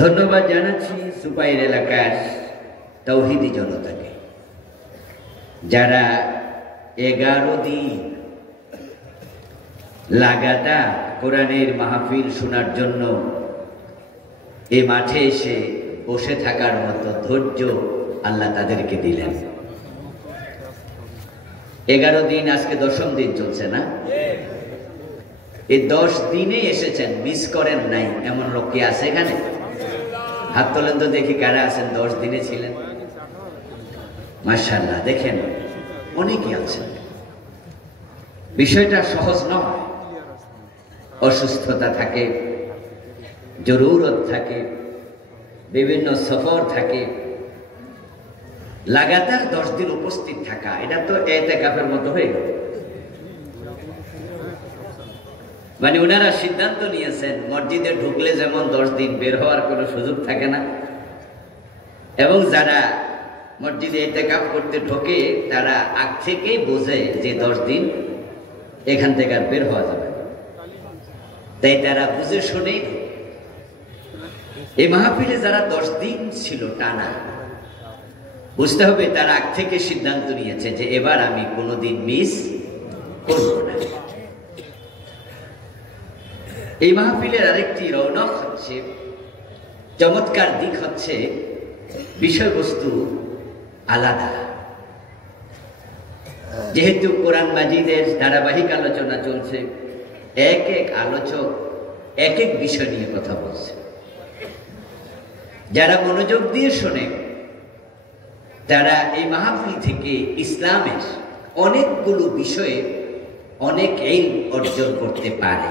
ধন্যবাদ জানাচ্ছি সুপাইর এলাকার তৌহিদি জনতাকে, যারা 11 দিন লাগাতার কোরআনের মাহফিল শোনার জন্য এই মাঠে এসে বসে থাকার মতো ধৈর্য আল্লাহ তাদেরকে দিলেন। 11 দিন, আজকে 10ম দিন চলছে না? এই 10 দিনে এসেছেন, মিস করেন নাই এমন লোক কি আছে এখানে? হাত তোলেন তো দেখি কারা আছেন 10 দিনে ছিলেন। মাশাআল্লাহ, দেখেন অনেকেই আছেন। বিষয়টা সহজ নয়। অসুস্থতা থাকে, জরুরত থাকে, বিভিন্ন সফর থাকে, লাগাতার 10 দিন উপস্থিত থাকা, এটা তো ইতিকাফের মতো হয়ে গেল। মানে ওনারা সিদ্ধান্ত নিয়েছেন মসজিদে ঢুকলে যেমন 10 দিন বের হওয়ার কোনো সুযোগ থাকে না, এবং যারা মসজিদে ইতিকাফ করতে ঢোকে তারা আগ থেকেই বোঝে যে 10 দিন এখান থেকে আর বের হওয়া যাবে না। তাই তারা বুঝে শুনে এই মাহফিলে যারা 10 দিন ছিল টানা, বুঝতে হবে তারা আগ থেকে সিদ্ধান্ত নিয়েছে যে এবার আমি কোনোদিন মিস করব না। এই মাহফিলের আরেকটি রৌনক হচ্ছে, চমৎকার দিক হচ্ছে বিষয়বস্তু আলাদা। যেহেতু কোরআন মাজিদের ধারাবাহিক আলোচনা চলছে, এক এক আলোচক এক এক বিষয় নিয়ে কথা বলছে। যারা মনোযোগ দিয়ে শোনে তারা এই মাহফিল থেকে ইসলামের অনেকগুলো বিষয়ে অনেক ইলম অর্জন করতে পারে।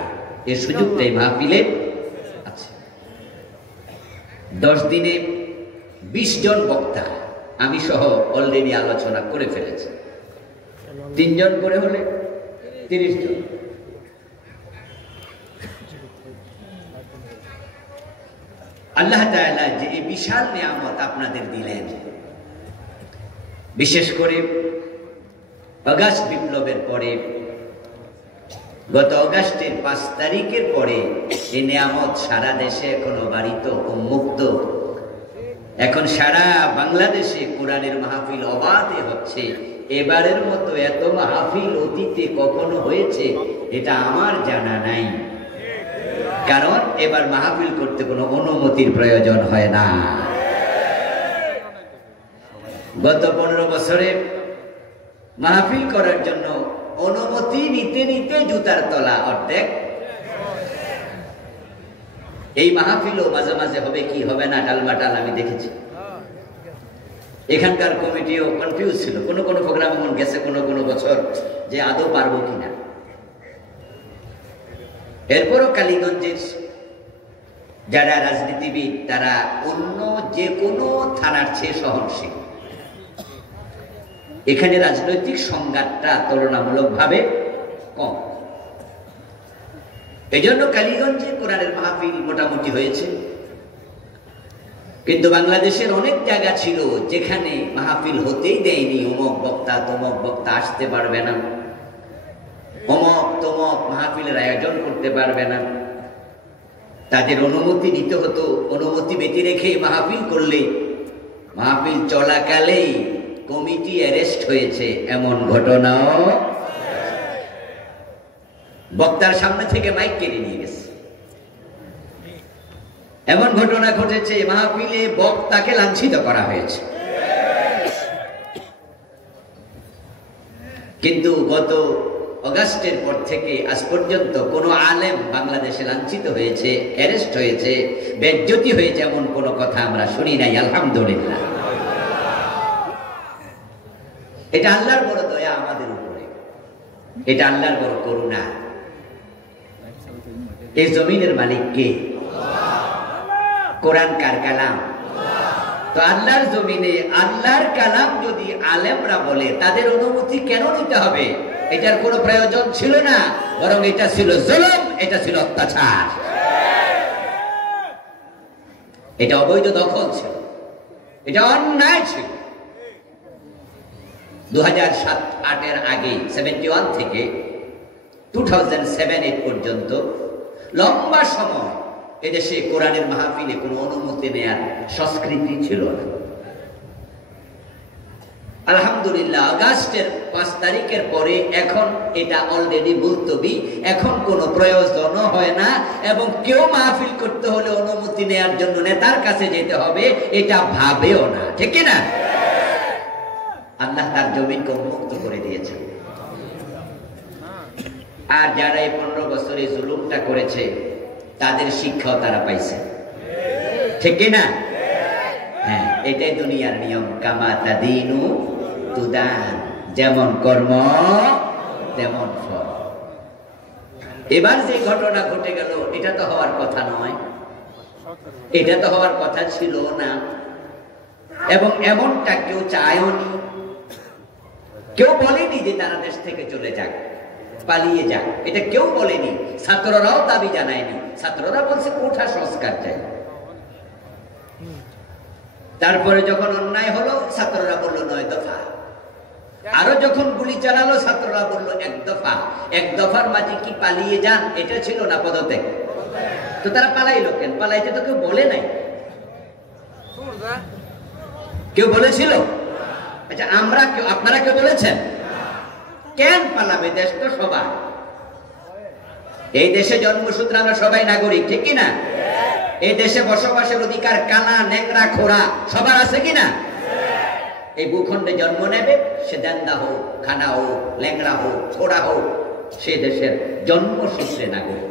এর সুযোগটা এই মাহফিলে আছে। 10 দিনে 20 জন বক্তা আমি সহ অলরেডি আলোচনা করে ফেলেছি। 3 জন করে হলে 30 জন। আল্লাহ তাআলা যে এই বিশাল নিয়ামত আপনাদের দিলেন, বিশেষ করে আগস্ট বিপ্লবের পরে, গত আগস্টের 5 তারিখের পরে এই নিয়ামত সারা দেশে এখনো বাড়িত উন্মুক্ত। এখন সারা বাংলাদেশে কোরআনের মাহফিল অবাধে হচ্ছে। এবারের মতো এত মাহফিল অতীতে কখনো হয়েছে এটা আমার জানা নাই, কারণ এবার মাহফিল করতে কোনো অনুমতির প্রয়োজন হয় না। গত 15 বছরে মাহফিল করার জন্য অনুমতি নিতে নিতে জুতার তলা অর্ধেক। এই মাহফিলও মাঝে মাঝে হবে কি হবে না টালমাটাল আমি দেখেছি। এখানকার কমিটিও কনফিউজ ছিল, কোন কোন প্রোগ্রাম এমন গেছে কোন বছর যে আদৌ পারবো কিনা। এরপরও কালীগঞ্জের যারা রাজনীতিবিদ তারা অন্য যে কোনো থানার চেয়ে সহনশীল। এখানে রাজনৈতিক সংঘাতটা তুলনামূলকভাবে কম। এজন্য কালীগঞ্জে কোরআনের মাহফিল মোটামুটি হয়েছে। কিন্তু বাংলাদেশের অনেক জায়গা ছিল যেখানে মাহফিল হতেই দেয়নি। অমক বক্তা তমক বক্তা আসতে পারবে না, অমক তমক মাহফিলের আয়োজন করতে পারবে না, তাদের অনুমতি দিতে হতো। অনুমতি বেঁধে রেখে মাহফিল করলে মাহফিল চলাকালেই কমিটি অ্যারেস্ট হয়েছে, এমন ঘটনাও বক্তার সামনে থেকে মাইক কেড়ে নিয়ে গেছে। এমন ঘটনা ঘটেছে মাহফিলে বক্তাকে লাঞ্ছিত করা হয়েছে। কিন্তু গত আগস্টের পর থেকে আজ পর্যন্ত কোন আলেম বাংলাদেশে লাঞ্ছিত হয়েছে, অ্যারেস্ট হয়েছে, বেজ্জতি হয়েছে এমন কোন কথা আমরা শুনি নাই। আলহামদুলিল্লাহ, এটা আল্লাহর বড় দয়া আমাদের উপরে, এটা আল্লাহর বড় করুণা। এই জমিনের মালিক কে? কোরআন কার কালাম? তো আল্লাহর জমিনে আল্লাহর কালাম যদি আলেমরা বলে তাদের অনুমতি কেন নিতে হবে? এটার কোনো প্রয়োজন ছিল না, বরং এটা ছিল জুলুম, এটা ছিল অত্যাচার, এটা অবৈধ দখল ছিল, এটা অন্যায় ছিল। 2007-08 আগে 71 থেকে 2007-8 পর্যন্ত লম্বা সময় এদেশে কোরআনের মাহফিলে কোনো অনুমতি নেয়ার সংস্কৃতি ছিল না। আলহামদুলিল্লাহ আগস্টের 5 তারিখের পরে এখন এটা অলরেডি মুলতবি, এখন কোনো প্রয়োজন হয় না, এবং কেউ মাহফিল করতে হলে অনুমতি নেয়ার জন্য নেতার কাছে যেতে হবে এটা ভাবেও না, ঠিক না? আল্লাহ তার জমিনকে উন্মুক্ত করে দিয়েছেন। আর যারা এই 15 বছরে জুলুমটা করেছে তাদের শিক্ষাও তারা পাইছে, ঠিক না? হ্যাঁ, এটাই দুনিয়ার নিয়ম। কামা তাদিনু তুদান, যেমন কর্ম তেমন ফল। এবার যে ঘটনা ঘটে গেল এটা তো হওয়ার কথা নয়, এটা তো হওয়ার কথা ছিল না, এবং এমনটা কেউ চায়নি। কেউ বলেনি যে তারা দেশ থেকে চলে যাক, পালিয়ে যাক, এটা কেউ বলেনি। ছাত্ররাও দাবি জানায়নি। ছাত্ররা বলছে কোঠা সংস্কার চাই। তারপরে যখন অন্যায় হলো ছাত্ররা বলল 9 দফা। আরো যখন গুলি চালালো ছাত্ররা বলল 1 দফা। 1 দফার মাঝে কি পালিয়ে যান এটা ছিল না পদত্যাগ? তো তারা পালাইলো কেন? পালাইতে তো কেউ বলে নাই। কেউ বলেছিল? আচ্ছা, আপনারা কেউ বলেছেন? কেন পালাবে? দেশ তো সবার। এই দেশে জন্মসূত্রে আমরা সবাই নাগরিক, ঠিক কিনা? এই দেশে বসবাসের অধিকার কানা নেংরা খোড়া সবার আছে কিনা? এই ভূখণ্ডে জন্ম নেবে সে দেন্দা হোক, খানা হোক, ল্যাংড়া হোক, ছোড়া হোক, সে দেশের জন্মসূত্রে নাগরিক।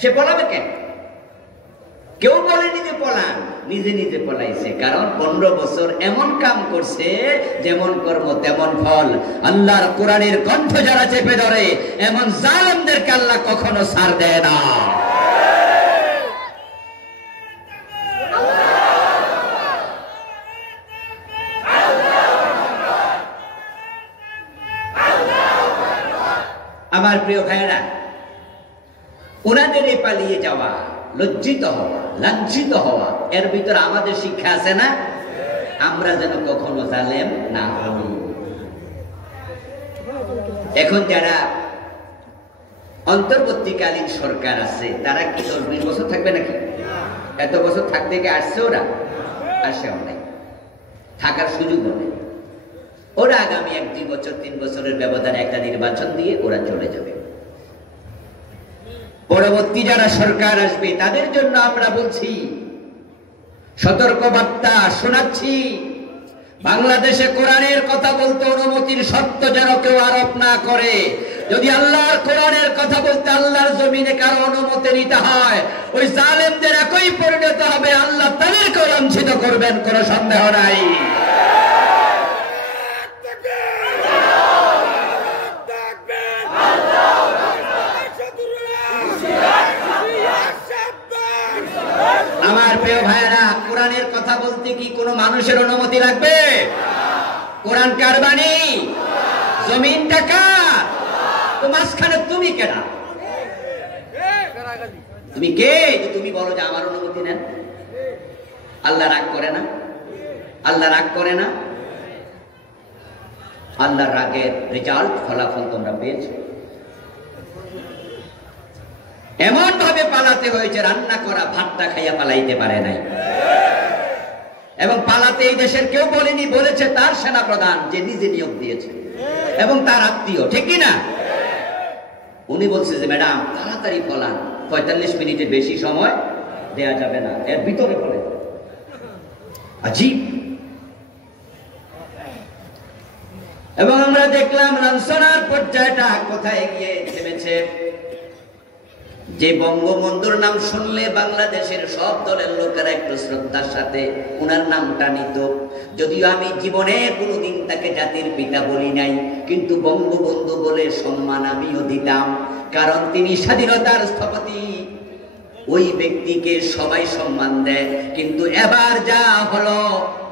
সে পলাবে কেন? কেউ বলেনি যে পলান, নিজে নিজে পলাইছে। কারণ 15 বছর এমন কাম করছে, যেমন কর্ম তেমন ফল। আল্লাহর কোরআনের কণ্ঠ যারা চেপে ধরে এমন জালেমদেরকে আল্লাহ কখনো ছাড় দেয় না। আমার প্রিয় ভাইয়েরা, ওনাদের এই পালিয়ে যাওয়া, লজ্জিত হওয়া, লাঞ্ছিত হওয়া, এর ভিতরে আমাদের শিক্ষা আছে না? আমরা যেন কখনো জালেম না হই। এখন যারা অন্তর্বর্তীকালীন সরকার আছে তারা কি 10-20 বছর থাকবে নাকি? এত বছর থাকতে গিয়ে আসছে ওরা? আসেও নাই, থাকার সুযোগও নেই। ওরা আগামী 1-2 বছর 3 বছরের ব্যবধানে একটা নির্বাচন দিয়ে ওরা চলে যাবে। পরবর্তী যারা সরকার আসবে তাদের জন্য আমরা বলছি, সতর্ক বার্তা শোনাচ্ছি, বাংলাদেশে কোরআনের কথা বলতে অনুমতির শর্ত যেন কেউ আরোপ না করে। যদি আল্লাহর কোরআনের কথা বলতে আল্লাহর জমিনে কারো অনুমতি নিতে হয়, ওই জালেমদের একই পরিণত হবে। আল্লাহ তাদেরকে লাঞ্ছিত করবেন, কোনো সন্দেহ নাই। আমার প্রিয় ভাইয়েরা, কোরআনের কথা বলতে কি কোনো মানুষের অনুমতি লাগবে? কোরআন কার বাণী? জমিনটা কার? তো মাঝখানে তুমি কেনা? তুমি কে যে তুমি বলো যে আমার অনুমতি নেন? আল্লাহ রাগ করে না? আল্লাহ রাগ করে না? আল্লাহর রাগের রেজাল্ট, ফলাফল তোমরা পেয়েছো। এমন ভাবে পালাতে হয়েছে, রান্না করা ভাতটা খাইয়া পালাইতে পারে নাই। এবং পালাতে এই দেশের কেউ বলেনি, বলেছে তার সেনা প্রধান যে নিজে নিয়োগ দিয়েছে এবং তার আত্মীয়, ঠিক কিনা? উনি বলছে যে ম্যাডাম তাড়াতাড়ি পলান, 45 মিনিটের বেশি সময় দেয়া যাবে না, এর ভিতরে পড়ে। আজীব। এবং আমরা দেখলাম লাঞ্ছনার পর্যায়টা কোথায় গিয়ে থেমেছে। যে বঙ্গবন্ধুর নাম শুনলে বাংলাদেশের সব দলের লোকেরা একটু শ্রদ্ধার সাথে উনার নামটা নিত। যদিও আমি জীবনে কোনোদিন তাকে জাতির পিতা বলি নাই, কিন্তু বঙ্গবন্ধু বলে সম্মান আমিও দিতাম, কারণ তিনি স্বাধীনতার স্থপতি। ওই ব্যক্তিকে সবাই সম্মান দেয়, কিন্তু এবার যা হলো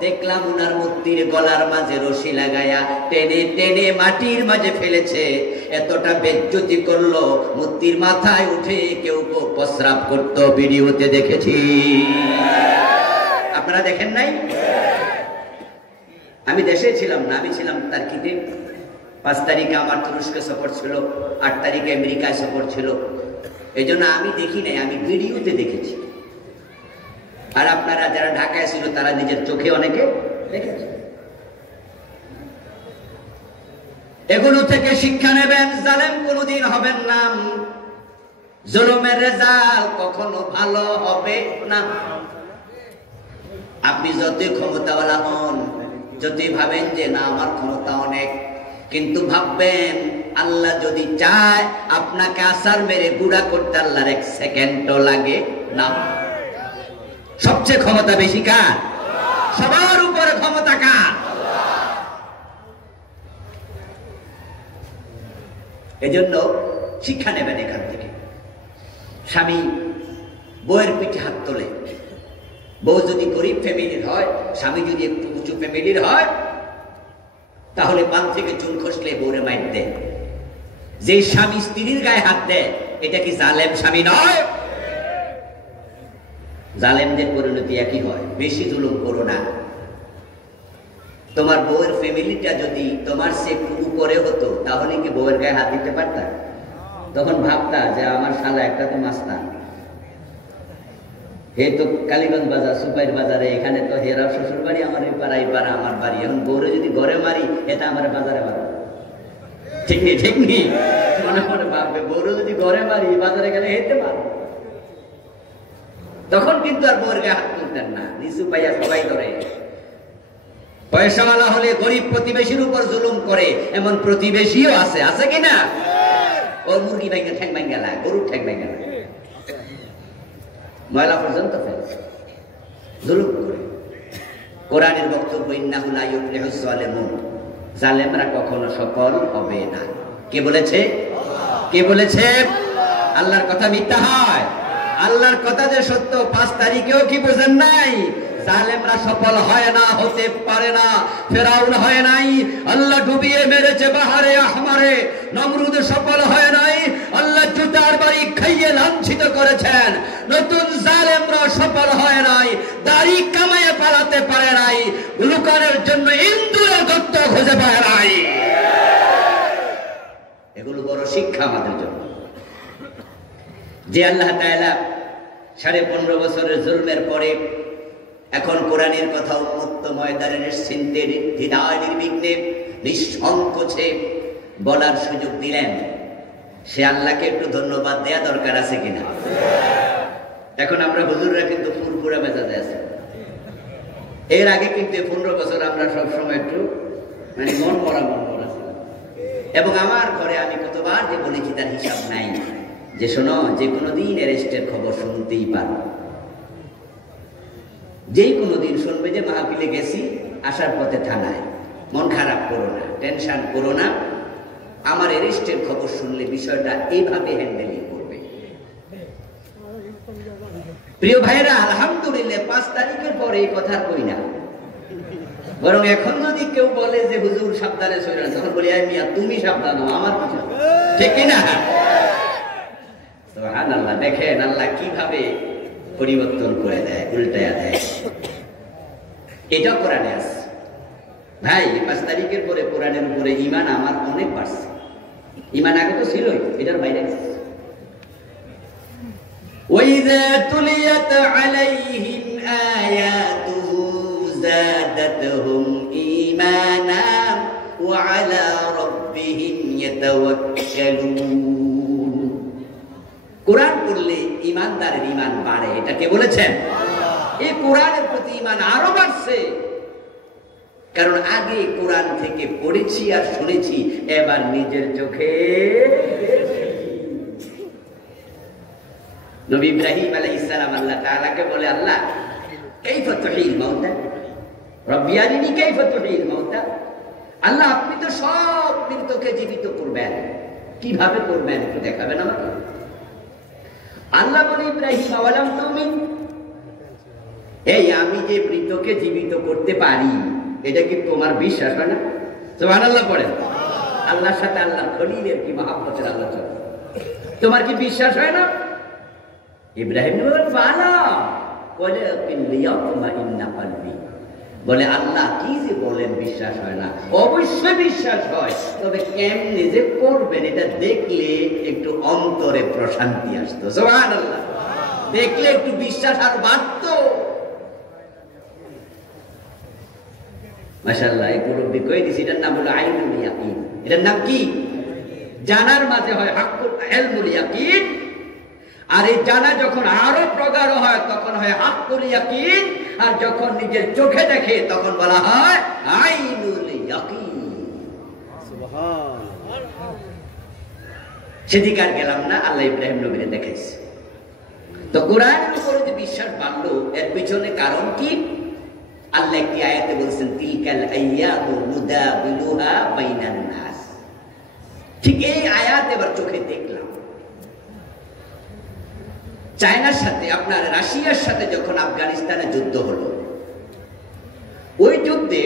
দেখলাম উনার মূর্তির গলার মাঝে রশি লাগায়া টেনে টেনে মাটির মাঝে ফেলেছে। এতটা বেজ্জতি করলো, মূর্তির মাথায় উঠে কেউ কেউ প্রস্রাব করতো, ভিডিওতে দেখেছি। আপনারা দেখেন নাই? আমি দেশে ছিলাম না, আমি ছিলাম তার্কিতে। 5 তারিখে আমার তুরস্কে সফর ছিল, 8 তারিখে আমেরিকায় সফর ছিল। এই জন্য আমি দেখি নাই, আমি ভিডিওতে দেখেছি। আর আপনারা যারা ঢাকায় ছিল তারা নিজের চোখে অনেকে দেখেছে। এগুলো থেকে শিক্ষা নেবেন, জালেম কোনোদিন হবেন না। জুলুমের রেজাল্ট কখনো ভালো হবে না। আপনি যতই ক্ষমতাওয়ালা হন, যতই ভাবেন যে না আমার ক্ষমতা অনেক, কিন্তু ভাববেন আল্লাহ যদি চায় আপনাকে আসার মেরে গুড়া করতে আল্লাহর 1 সেকেন্ডও লাগে না। সবচেয়ে ক্ষমতা বেশি কার? সবার উপরে ক্ষমতা কার? এজন্য শিক্ষা নেবেন এখান থেকে। স্বামী বউয়ের পিঠে হাত তোলে, বউ যদি গরিব ফ্যামিলির হয়, স্বামী যদি একটু উঁচু ফ্যামিলির হয়, তাহলে পান থেকে চুল খসলে বউরে মাইর দেয়। যে স্বামী স্ত্রীর গায়ে হাত দেয়, এটা কি জালেম স্বামী নয়? জালেমদের পরিণতি একই হয়। বেশি জুলুম করো না। তোমার বউয়ের ফ্যামিলিটা যদি তোমার সে একটু উপরে হতো, তাহলে কি বউয়ের গায়ে হাত দিতে পারতা? তখন ভাবতা যে আমার শালা একটা তো মাস্তান, হে তো কালীগঞ্জ বাজার, সুপাইর বাজারে, এখানে তো হেরা শ্বশুর বাড়ি, আমার এই পাড়া, এই পাড়া আমার বাড়ি। এখন বউরে যদি ঘরে মারি, এটা আমার বাজারে মারো। ঠিক নেই, ঠিক নেই? মনে মনে ভাববে বউরে যদি ঘরে মারি, বাজারে গেলে হেঁটে মারো। তখন কিন্তু আর বউয়ের গায়ে হাত তুলতেন না, নিচু পাইয়া সবাই ধরে। পয়সাওয়ালা হলে গরিব প্রতিবেশীর উপর জুলুম করে, এমন প্রতিবেশীও আছে, আছে কিনা? ওর মুরগি ভাঙ্গা ঠ্যাং ভাঙ্গা লাগে, গরুর ঠ্যাং ভাঙ্গা লাগে, ময়লা পর্যন্ত ফেলে জুলুম করে। কোরআনের বক্তব্য ইন্নাহু লা ইউফলিহুজ জালিমুন, জালেমরা কখনো সফল হবে না। কে বলেছে? কে বলেছে? আল্লাহর কথা মিথ্যা হয়? আল্লাহর কথা যে সত্য, 5 তারিখেও কি বুঝেন নাই? জালেমরা সফল হয় না, হতে পারে না। ফেরাউন হয় নাই, আল্লাহ ডুবিয়ে মেরেছে বাহারে আহমারে। নমরুদ সফল হয় নাই, আল্লাহ জুতার বাড়ি খাইয়ে লাঞ্ছিত করেছেন। নতুন জালেমরা সফল হয় নাই, দাড়ি কামাইয়ে পালাতে পারে নাই, লুকানোর জন্য ইন্দুরের গর্ত খুঁজে পায় নাই। এগুলো বড় শিক্ষা আমাদের জন্য। যে আল্লাহ তাআলা 15.5 বছরের জুলমের পরে এখন কোরআনের কথা উন্মুক্ত ময়দানে নিশ্চিন্তে, দ্বিধায় নির্বিঘ্নে, নিঃসংকোচে বলার সুযোগ দিলেন, সে আল্লাহকে একটু ধন্যবাদ দেয়া দরকার আছে কিনা? এখন আমরা হুজুররা কিন্তু ফুরফুরা মেজাজে আছে। এর আগে কিন্তু 15 বছর আমরা সবসময় একটু মানে মন মরা ছিলাম। এবং আমার ঘরে আমি কতবার যে বলেছি তার হিসাব নাই, যে শোনো, যে কোনো দিন অ্যারেস্টের খবর শুনতেই পারো, যেই কোনো দিন শুনবে যে মাহফিলে গেছি, আসার পথে থানায়, মন খারাপ করো না, টেনশন করো না, আমার অ্যারেস্টের খবর শুনলে বিষয়টা এইভাবে হ্যান্ডেলিং করবে। প্রিয় ভাইরা, আলহামদুলিল্লাহ 5 তারিখের পরে এই কথা কই না। বরং এখন যদি কেউ বলে যে হুজুর সাবধানে সইলেন, তখন বলি মিয়া তুমি সাবধান হও, আমার কিছু ঠিক কিনা? সুবহানাল্লাহ। দেখেন আল্লাহ কিভাবে পরিবর্তন করে দেয়, উল্টায়া দেয়। এটা কোরআনে আছে ভাই। 5 তারিখের পরে কোরআনের উপরে ঈমান আমার অনেক বাড়ছে। ঈমান আগে তো ছিলই, এটার বাইরে আছে। ওয়াইযা তুলিয়াত আলাইহিম আয়াতুহু যাদাতহুম ঈমানা ওয়া আলা রাব্বিহিম ইয়াতাওয়াক্কালুন। কোরআন পড়লে ঈমানদারের ঈমান বাড়ে, এটা কে বলেছেন? এই কোরআনের প্রতি ঈমান আরো বাড়ছে, কারণ আগে কোরআন থেকে পড়েছি আর শুনেছি, এবার নিজের চোখে। নবী ইব্রাহিম আলাইহিস সালাম আল্লাহ তাআলাকে বলে, আল্লাহ কাইফা তুহিল মাউতা রব্বি আরিনি কাইফা তুহিল মাউতা। আল্লাহ আপনি তো সব মৃতকে জীবিত করবেন, কিভাবে করবেন একটু দেখাবেন আমাকে। আল্লাহ বলে, ইব্রাহিম আওয়ালাম তুমিন, এই আমি যে মৃতকে জীবিত করতে পারি, এটা কি তোমার বিশ্বাস হয় না? সুবহানাল্লাহ পড়েন। আল্লাহর সাথে আল্লাহ খলিলের কি মহব্বতের আলোচনা, তোমার কি বিশ্বাস হয় না? ইব্রাহিম বলেন, বালা ওয়ালাকিন লিয়াতমাইন্না কলবি, বলে আল্লাহ কি যে বলেন, বিশ্বাস হয় না। অবশ্যই বিশ্বাস হয়, তবে কেমনে যে করবেন এটা দেখলে একটু অন্তরে প্রশান্তি আসতো। সুবহানাল্লাহ, দেখলে একটু বিশ্বাস আর বাড়তো। মাশাআল্লাহ, এই মুরব্বি কই দিছি, এটার নাম হলো আইনুল ইয়াকিন। এটার নাম কি? জানার মাঝে হয় হাক্কুল ইলমুল ইয়াকিন, আর এই জানা যখন আরো প্রগাঢ় হয় তখন হয় হাক্কুল ইয়াকিন, আর যখন নিজের চোখে দেখে তখন বলা হয় আইনুল ইয়াকিন। সুবহানাল্লাহ। সেদিকে আর গেলাম না, আল্লাহ ইব্রাহিম নবীরে দেখাইছে। তো কোরআনের উপরে যে বিশ্বাস বাড়লো, এর পিছনে কারণ কি? আল্লাহ একটি আয়াতে বলছেন তিলকাল আইয়ামু নুদাবিলুহা বাইনান নাস। ঠিক এই আয়াত এবার চোখে দেখলাম। চায়নার সাথে, আপনার রাশিয়ার সাথে যখন আফগানিস্তানে যুদ্ধ হলো, ওই যুদ্ধে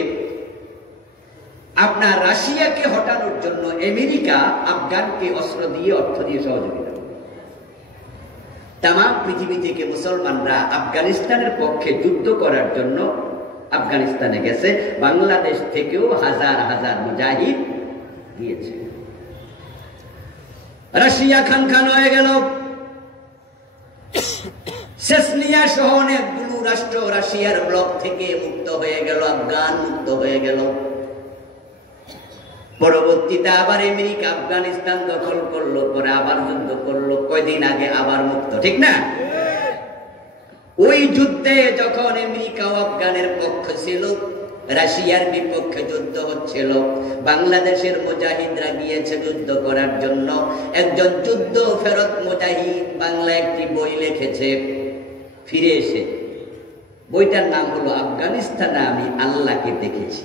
আপনার রাশিয়াকে হটানোর জন্য আমেরিকা আফগানকে অস্ত্র দিয়ে, অর্থ দিয়ে সহযোগিতা। তামাম পৃথিবী থেকে মুসলমানরা আফগানিস্তানের পক্ষে যুদ্ধ করার জন্য আফগানিস্তানে গেছে। বাংলাদেশ থেকেও হাজার হাজার মুজাহিদ গিয়েছে। রাশিয়া খান খান হয়ে গেল। চেচনিয়া সহ অনেকগুলো রাষ্ট্র রাশিয়ার ব্লক থেকে মুক্ত হয়ে গেল, আফগান মুক্ত হয়ে গেল। পরবর্তীতে আবার আমেরিকা আফগানিস্তান দখল করলো, পরে আবার যুদ্ধ করলো, কয়দিন আগে আবার মুক্ত, ঠিক না? ওই যুদ্ধে যখন আমেরিকা ও আফগানের পক্ষ ছিল, রাশিয়ার বিপক্ষে যুদ্ধ হচ্ছিল, বাংলাদেশের মুজাহিদরা গিয়েছে যুদ্ধ করার জন্য। একজন যুদ্ধ ফেরত মুজাহিদ বাংলা একটি বই লিখেছে ফিরে এসে। বইটার নাম হলো আফগানিস্তানে আমি আল্লাহকে দেখেছি।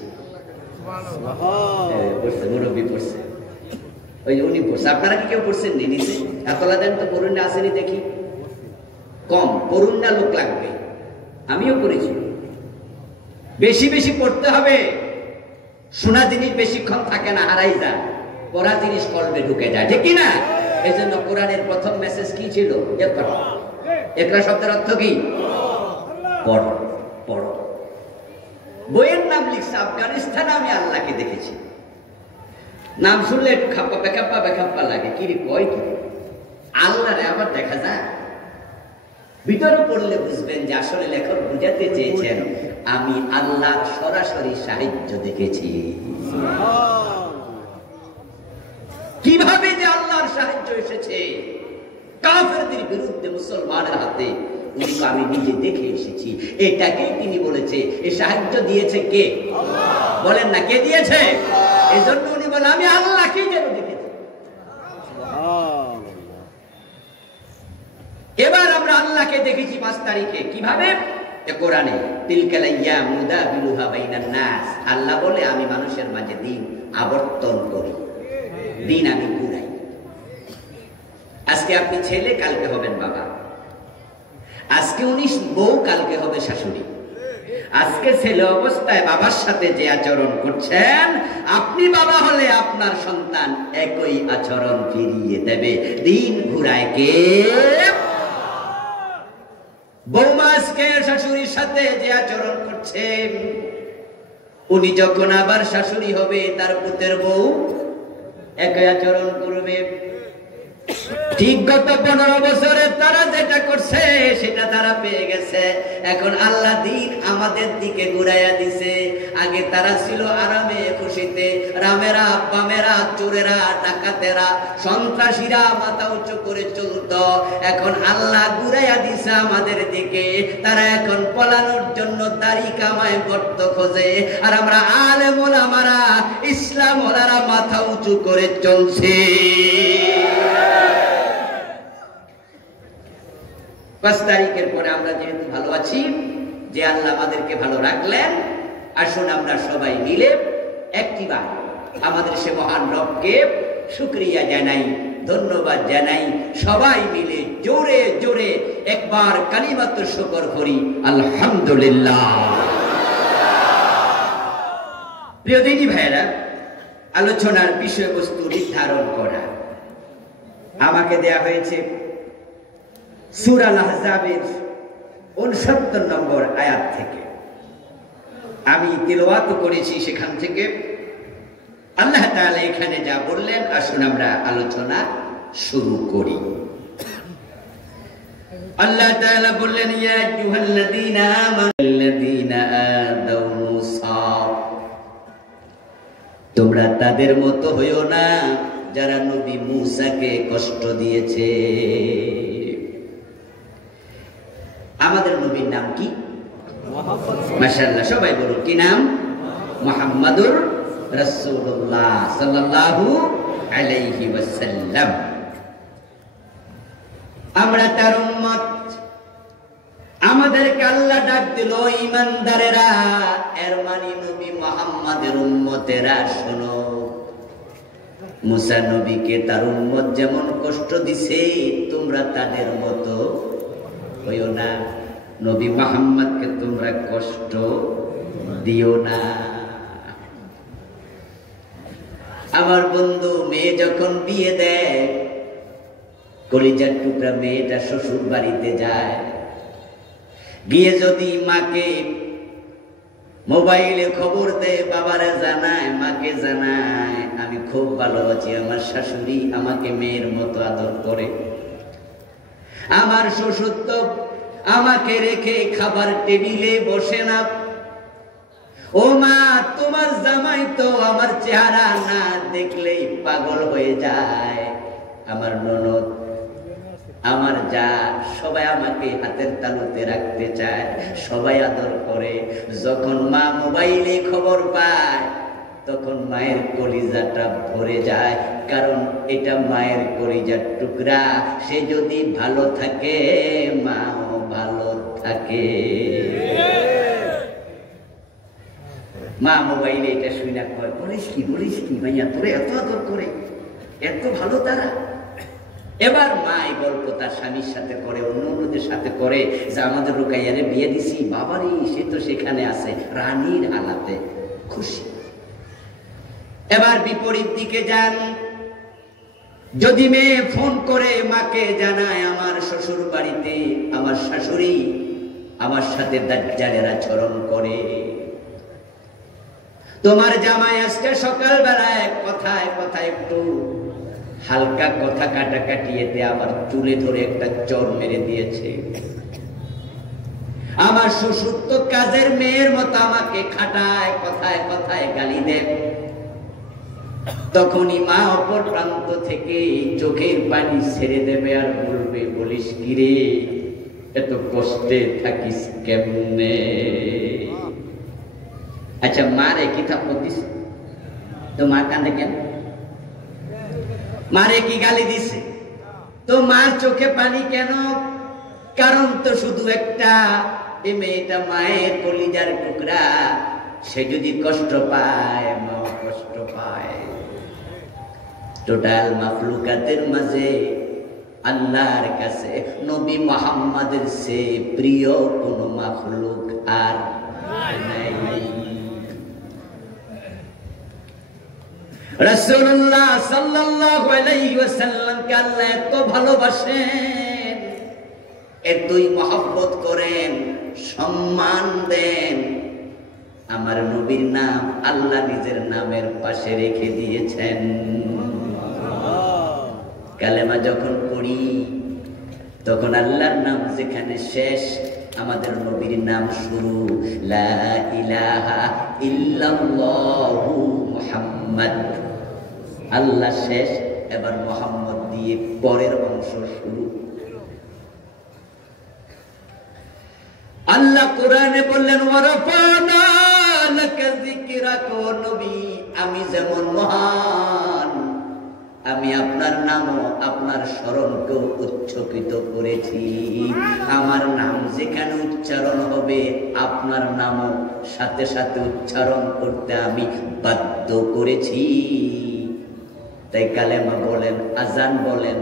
মুরব্বী পড়ছে, ওই উনি পড়ছে। আপনারা কি কেউ পড়ছেন? নিচে এতলা দেন তো, পড়ুন না, আসেনি দেখি। কম পড়ুন না, লোক লাগবে। আমিও পড়েছি। বেশি বেশি পড়তে হবে। শোনা জিনিস বেশিক্ষণ থাকে না, হারাই যায়। পড়া জিনিস কলবে ঢুকে যায়, ঠিক কিনা? এই জন্য কোরআনের প্রথম মেসেজ কি ছিল? ইকরা শব্দের অর্থ কি? পড়ো, পড়ো। বইয়ের নাম লিখছে আফগানিস্তানে আমি আল্লাহকে দেখেছি। নাম শুনলে একটু খাপ্পা বেখাপ্পা বেখাপ্পা লাগে। কি রে, কয় কি? আল্লাহ রে আবার দেখা যায়। ভিতরে পড়লে বুঝবেন যে আসলে লেখক বুঝাতে চেয়েছেন আমি আল্লাহর সরাসরি সাহায্য দেখেছি। কিভাবে যে আল্লাহর সাহায্য এসেছে কাফেরদের বিরুদ্ধে মুসলমানের হাতে, আমি নিজে দেখে এসেছি। এটাকে তিনি বলেছে এই সাহায্য দিয়েছে কে? বলেন না, কে দিয়েছে? এই জন্য উনি বলেন আমি আল্লাহকেই যেন দেখেছি। এবার আমরা আল্লাহকে দেখেছি 5 তারিখে। কিভাবে? কোরআনে তিলকাল আইয়ামু নুদাবিলুহা বাইনান নাস। আল্লাহ বলে আমি মানুষের মাঝে দিন আবর্তন করি, দিন আমি ঘুরাই। আজকে আপনি ছেলে, কালকে হবেন বাবা। আজকে উনি বউ, কালকে হবে শাশুড়ি। আজকে ছেলে অবস্থায় বাবার সাথে যে আচরণ করছেন, আপনি বাবা হলে আপনার সন্তান একই আচরণ ফিরিয়ে দেবে। দিন ঘুরায় কে? বৌমা আজকে শাশুড়ির সাথে যে আচরণ করছে, উনি যখন আবার শাশুড়ি হবে তার পুতের বউ একই আচরণ করবে। ঠিক গত 15 বছরে তারা যেটা করছে সেটা তারা পেয়ে গেছে। এখন আল্লাহ দিন আমাদের দিকে ঘুরাইয়া দিছে। আগে তারা ছিল আরামে খুশিতে, রামেরা, বামেরা, চোরেরা, ডাকাতেরা, সন্ত্রাসীরা মাথা উঁচু করে চলত। এখন আল্লাহ ঘুরাইয়া দিছে আমাদের দিকে। তারা এখন পলানোর জন্য দাড়ি কামায় গর্ত খোঁজে, আর আমরা আলেম ওলামারা, ইসলাম ওলারা মাথা উঁচু করে চলছে। 5 তারিখের পরে আমরা যেহেতু ভালো আছি, যে আল্লাহ আমাদেরকে ভালো রাখলেন, আসুন আমরা সবাই মিলে একটিবার আমাদের সে মহান রবকে শুকরিয়া জানাই, ধন্যবাদ জানাই। সবাই মিলে জোরে জোরে একবার কালিমাতুশ শুকর করি, আলহামদুলিল্লাহ। প্রিয় দিনী ভাইরা, আলোচনার বিষয়বস্তু নির্ধারণ করা আমাকে দেয়া হয়েছে সূরা আল-আহজাবের 69 নম্বর আয়াত থেকে। আমি তিলাওয়াত করেছি সেখান থেকে আল্লাহ তাআলা এখানে যা বললেন, আসুন আমরা আলোচনা শুরু করি। আল্লাহ তাআলা বললেন, ইয়া আইয়ুহাল্লাযীনা আমানুল্লাযীনা আযাউ মূসা, তোমরা তাদের মতো হইও না যারা নবী মূসাকে কষ্ট দিয়েছে। আমাদের নবীর নাম কি? মাশাআল্লাহ, সবাই বলুন কি নাম? মুহাম্মাদুর রাসূলুল্লাহ সাল্লাল্লাহু আলাইহি ওয়াসাল্লাম। আমরা তার উম্মত, আমাদেরকে আল্লাহ ডাক দিল ঈমানদারেরা, এর মানে নবী মুহাম্মাদের উম্মতেরা শোনো, মুসা নবীকে তার উম্মত যেমন কষ্ট দিছে তোমরা তাদের মতো হইও না, নবী মুহাম্মদকে তোমরা কষ্ট দিও না। আমার বন্ধু, মেয়ে যখন বিয়ে দেয়, কলিজার টুকরা মেয়েটা শ্বশুর বাড়িতে যায়, গিয়ে যদি মাকে মোবাইলে খবর দেয়, বাবারে জানায়, মাকে জানায়, আমি খুব ভালো আছি, আমার শাশুড়ি আমাকে মেয়ের মতো আদর করে, আমার শ্বশুর তো আমাকে রেখে খাবার টেবিলে বসে না, ও মা তোমার জামাই তো আমার চেহারা না দেখলেই পাগল হয়ে যায়, আমার ননদ, আমার যা, সবাই আমাকে হাতের তালুতে রাখতে চায়, সবাই আদর করে। যখন মা মোবাইলে খবর পায় তখন মায়ের কলিজাটা ভরে যায়, কারণ এটা মায়ের কলিজার টুকরা, সে যদি ভালো থাকে মাও ভালো থাকে। মা মোবাইলে এটা শুই না কয়, বলিস কি ভাইয়া, তোরে এত আদর করে, এত ভালো তারা। এবার মা এই গল্প তার স্বামীর সাথে করে, অন্যদের সাথে করে, যে আমাদের রুকাইয়ারে বিয়ে দিছি, বাবারই সে তো সেখানে আছে রানীর হালাতে, খুশি। এবার বিপরীত দিকে যান, যদি মেয়ে ফোন করে মাকে জানায়, আমার শ্বশুর বাড়িতে আমার শাশুড়ি আমার সাথে দাজ্জালের আচরণ করে, তোমার জামাই আজকে সকালবেলায় কথায় কথায় একটু হালকা কথা কাটাকাটিয়েতে আমার চুলে ধরে একটা চর মেরে দিয়েছে, আমার শ্বশুর তো কাজের মেয়ের মতো আমাকে খাটায়, কথায় কথায় গালি দেয়, তখনই মা অপর প্রান্ত থেকে চোখের পানি ছেড়ে দেবে আর বলবে, বলিস কি রে, এত কষ্টে থাকিস কেমনে? আচ্ছা, মারে কি থাপ্পড় দিস তো মা কান্দে কেন? মারে কি গালি দিছে তো মার চোখে পানি কেন? কারণ তো শুধু একটা, এই মেয়েটা মায়ের কলিজার টুকরা, সে যদি কষ্ট পায় মাও কষ্ট পায়। টোটাল মাখলুকাতের মাঝে আল্লাহর কাছে নবী মুহাম্মাদের চেয়ে প্রিয় কোন মাখলুক আর নাই। রাসূলুল্লাহ সাল্লাল্লাহু আলাইহি ওয়াসাল্লামকে আল্লাহ এত ভালোবাসেন, এতই মহব্বত করেন, সম্মান দেন, আমার নবীর নাম আল্লাহ নিজের নামের পাশে রেখে দিয়েছেন। কালেমা যখন পড়ি তখন আল্লাহর নাম যেখানে শেষ, আমাদের নবীর নাম শুরু, লা ইলাহা ইল্লাল্লাহু মুহাম্মাদ, আল্লাহ শেষ, এবার মুহাম্মদ দিয়ে পরের অংশ শুরু। আল্লাহ কোরআনে বললেন, ওয়ারাফানা লাকা যিকরাকা, নবী আমি যেমন মহান, আমি আপনার নামও আপনার স্মরণকেও উচ্চকিত করেছি। আমার নাম যেখানে উচ্চারণ হবে আপনার নামও সাথে সাথে উচ্চারণ করতে আমি বাধ্য করেছি। তাই কালেমা বলেন, আজান বলেন,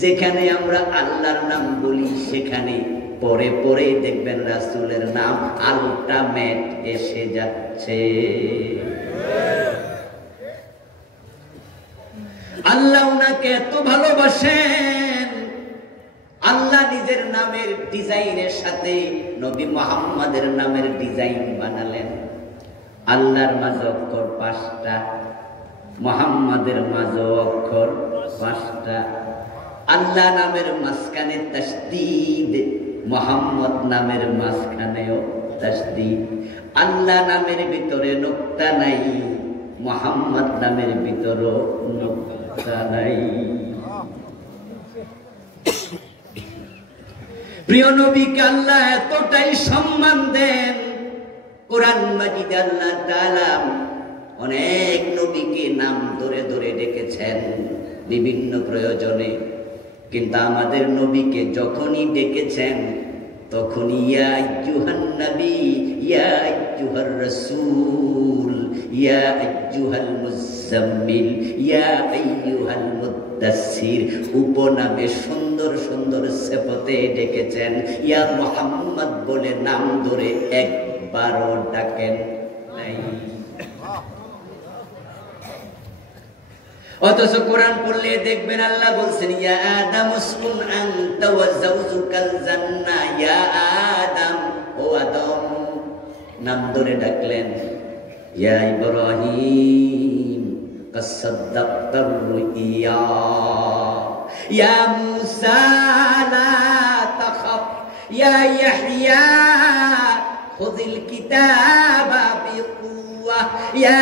যেখানে আমরা আল্লাহর নাম বলি সেখানে পরে পরে দেখবেন রাসূলের নাম আল্টিমেট এসে যাচ্ছে। আল্লাহ উনাকে এত ভালোবাসেন, আল্লাহ নিজের নামের ডিজাইনের সাথে নবী মুহাম্মাদের নামের ডিজাইন বানালেন। আল্লাহর মাঝে অক্ষর 5টা, মুহাম্মাদের মাঝে অক্ষর 5টা। আল্লাহ নামের মাঝখানে তাসদীদ, মুহাম্মদ নামের মাঝখানেও তাসদীদ। আল্লাহ নামের ভিতরে নুকতা নাই, মুহাম্মদ নামের ভিতরেও নুকতা নাই। প্রিয় নবীকে আল্লাহ এতটাই সম্মান দেন, কোরআন মাজিদে আল্লাহ তাআলা অনেক নবীকে নাম ধরে ধরে ডেকেছেন বিভিন্ন প্রয়োজনে, কিন্তু আমাদের নবীকে যখনই ডেকেছেন তখনই ইয়া আইয়ুহান নবী, ইয়া আইয়ুহার রাসূল, ইয়া আইয়ুহাল মুজাম্মিল, ইয়া আইয়ুহাল মুদ্দাসসির উপনামে সুন্দর সুন্দর সিফতে ডেকেছেন। ইয়া মুহাম্মদ বলে নাম ধরে একবারও ডাকেন নাই। অথচ কোরআন পড়লে দেখবেন আল্লাহ বলছেন ইয়া আদম উসকুন আনতা ওয়া যাওজুকাল জান্নাহ, ইয়া আদম, ও আদম, নাম ধরে ডাকলেন। ইয়া ইব্রাহিম কাদ সাদ্দাকতার রুইয়া, ইয়া মূসা লা তাখাফ, ইয়া ইয়াহইয়া খুযিল কিতাবা বিকুওয়া, ইয়া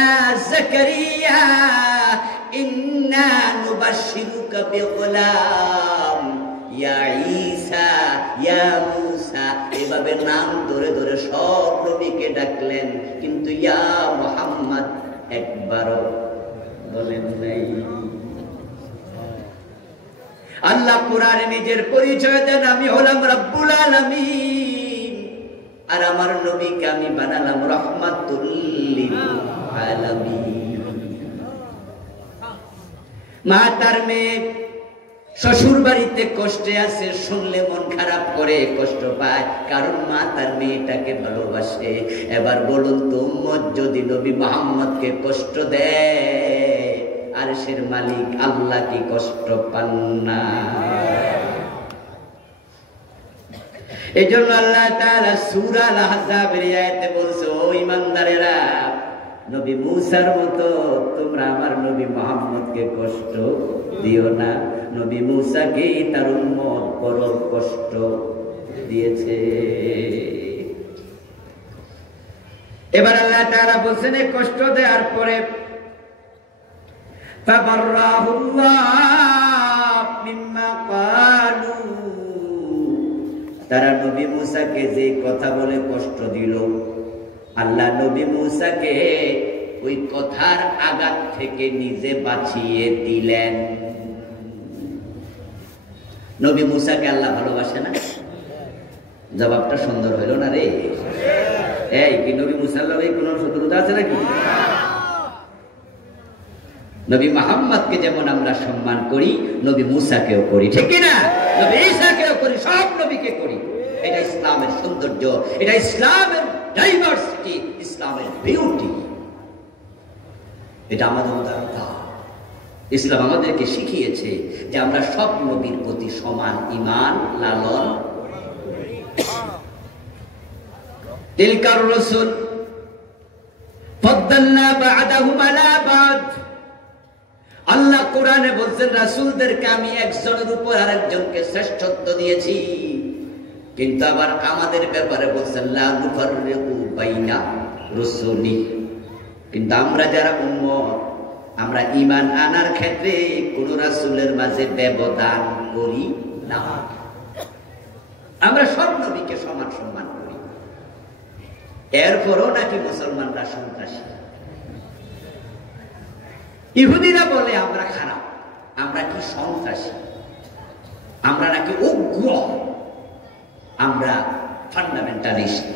যাকারিয়া ইন্না নুবাশশিরুকা বিগুলাম, ইয়া ঈসা, ইয়া মূসা। এভাবে নাম ধরে ধরে সব নবীকে ডাকলেন, কিন্তু ইয়া মুহাম্মদ একবারও বলেন নাই। আল্লাহ কোরআনে নিজের পরিচয় দেন, আমি হলাম রব্বুল আলামিন, আর আমার নবীকে আমি বানালাম রাহমাতুল লিল আলামিন। মা তার মেয়ে শ্বশুর বাড়িতে কষ্টে আছে, শুনলে মন খারাপ করে, কষ্ট পায়, কারণ মা তার মেয়েটাকে ভালোবাসে। এবার বলুন তো, উম্মত যদি নবী মুহাম্মদকে কষ্ট দেয়, আরশের মালিক আল্লাহ কি কষ্ট পান না? এজন্য আল্লাহ তাআলা সূরা আল আহজাবের আয়াতে বলছে, ও ঈমানদারেরা, নবী মূসার মতো তোমরা আমার নবী মুহাম্মদকে কষ্ট দিও না। নবী মূসাকে তার উম্মত বড় কষ্ট দিয়েছে। এবার আল্লাহ তাআলা বলছেন, এই কষ্ট দেওয়ার পরে ফাবাররাহুল্লাহ মিম্মা ক্বালু, তারা নবী মূসাকে যে কথা বলে কষ্ট দিল, আল্লাহ নবী মূসাকে ওই কথার আঘাত থেকে নিজে বাঁচিয়ে দিলেন। নবী মূসাকে আল্লাহ ভালোবাসে না? জবাবটা সুন্দর হইল না রে? এই কি নবী মূসার লগে কোনো শত্রুতা আছে নাকি? নবী মুহাম্মদকে যেমন আমরা সম্মান করি, নবী মূসাকেও করি, ঠিক কি না? নবী ঈসাকেও করি, সব নবীকে করি। এটা ইসলামের সৌন্দর্য, এটা ইসলামের ডাইভার্সিটি, ইসলামের বিউটি। এটা আমাদের উদারতা। ইসলাম আমাদেরকে শিখিয়েছে যে আমরা সব নবীর প্রতি সমান ঈমান লালন। তিলকার রাসূল ফাদ্দালনা বা'দাহুম আলা বা'দ। আল্লাহ কোরআনে বলছেন, রাসূলদেরকে আমি একজনের উপর আরেকজনকে শ্রেষ্ঠত্ব দিয়েছি, কিন্তু আবার আমাদের ব্যাপারে বলছেন লা নুফাররিকু বাইনা রুসুলি। কিন্তু আমরা যারা উম্মত, আমরা ঈমান আনার ক্ষেত্রে কোন রাসূলের মাঝে ব্যবধান করি না। আমরা সব নবীকে সমান সম্মান করি। এরপরও নাকি মুসলমানরা সন্ত্রাসী। ইহুদিরা বলে আমরা খারাপ, আমরা কি সন্ত্রাসী, আমরা নাকি উগ্র, আমরা ফান্ডামেন্টালিস্ট,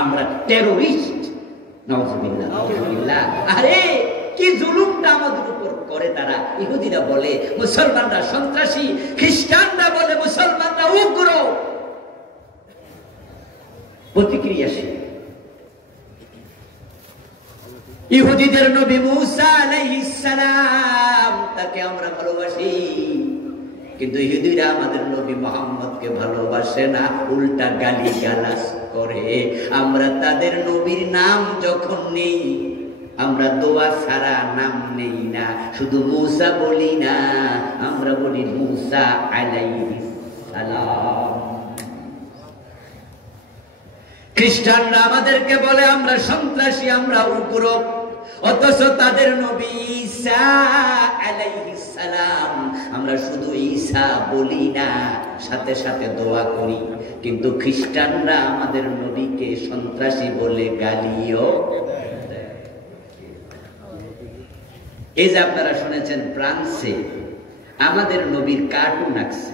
আমরা টেরোরিস্ট। নাউযুবিল্লাহ, নাউযুবিল্লাহ। আরে কি জুলুমটা আমাদের উপর করে তারা। ইহুদিরা বলে মুসলমানরা সন্ত্রাসী, খ্রিস্টানরা বলে মুসলমানরা উগ্র, প্রতিক্রিয়াশীল। ইহুদিদের নবী মূসা আলাইহিস সালাম, তাকে আমরা ভালোবাসি, কিন্তু ইহুদিরা আমাদের নবী মুহাম্মদকে ভালোবাসে না, উল্টা গালি গালাজ করে। আমরা তাদের নবীর নাম যখন নেই, আমরা দোয়া ছাড়া নাম নেই না, শুধু মূসা বলি না, আমরা বলি মূসা আলাইহিস সালাম। খ্রিস্টানরা আমাদেরকে বলে আমরা সন্ত্রাসী, আমরা উগ্র, অথচ তাদের নবী ঈসা আলাইহিস সালাম আমরা শুধু ঈসা বলি না, সাথে সাথে দোয়া করি। কিন্তু খ্রিস্টানরা আমাদের নবীকে সন্ত্রাসী বলে গালিও। এই যে আপনারা শুনেছেন ফ্রান্সে আমাদের নবীর কার্টুন আঁকছে,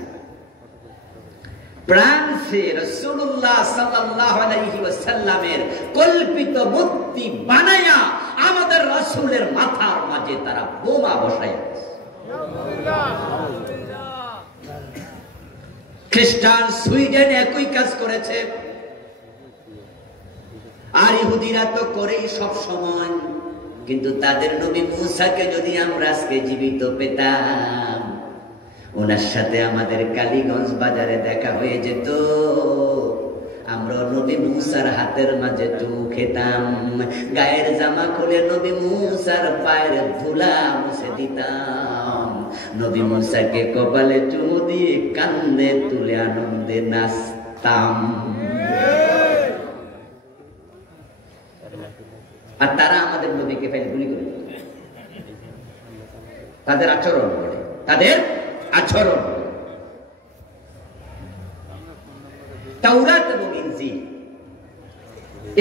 ফ্রান্সে রাসূলুল্লাহ সাল্লাল্লাহু আলাইহি ওয়াসাল্লামের কল্পিত মূর্তি বানায়া আমাদের রাসূলের মাথার মাঝে তারা বোমা বসায়। খ্রিস্টান সুইডেন একই কাজ করেছে, আর ইহুদিরা তো করেই সব সময়। কিন্তু তাদের নবী মূসাকে যদি আমরা আজকে জীবিত পেতাম, ওনার সাথে আমাদের কালীগঞ্জ বাজারে দেখা হয়ে যেত, আমরা নবী মূসার হাতের মাঝে চুমু খেতাম, গায়ের জামা খুলে নবী মূসার পায়ের ধুলা মুছে দিতাম, নবী মূসাকে কপালে চুমু দিয়ে কান্দে তুলে আনন্দে নাচতাম। আর তারা আমাদের নবীকে ফেলে গুলি করে দিত। তাদের আচরণ বলে, তাদের আচরণ। তাওরাত এবং ইনজিল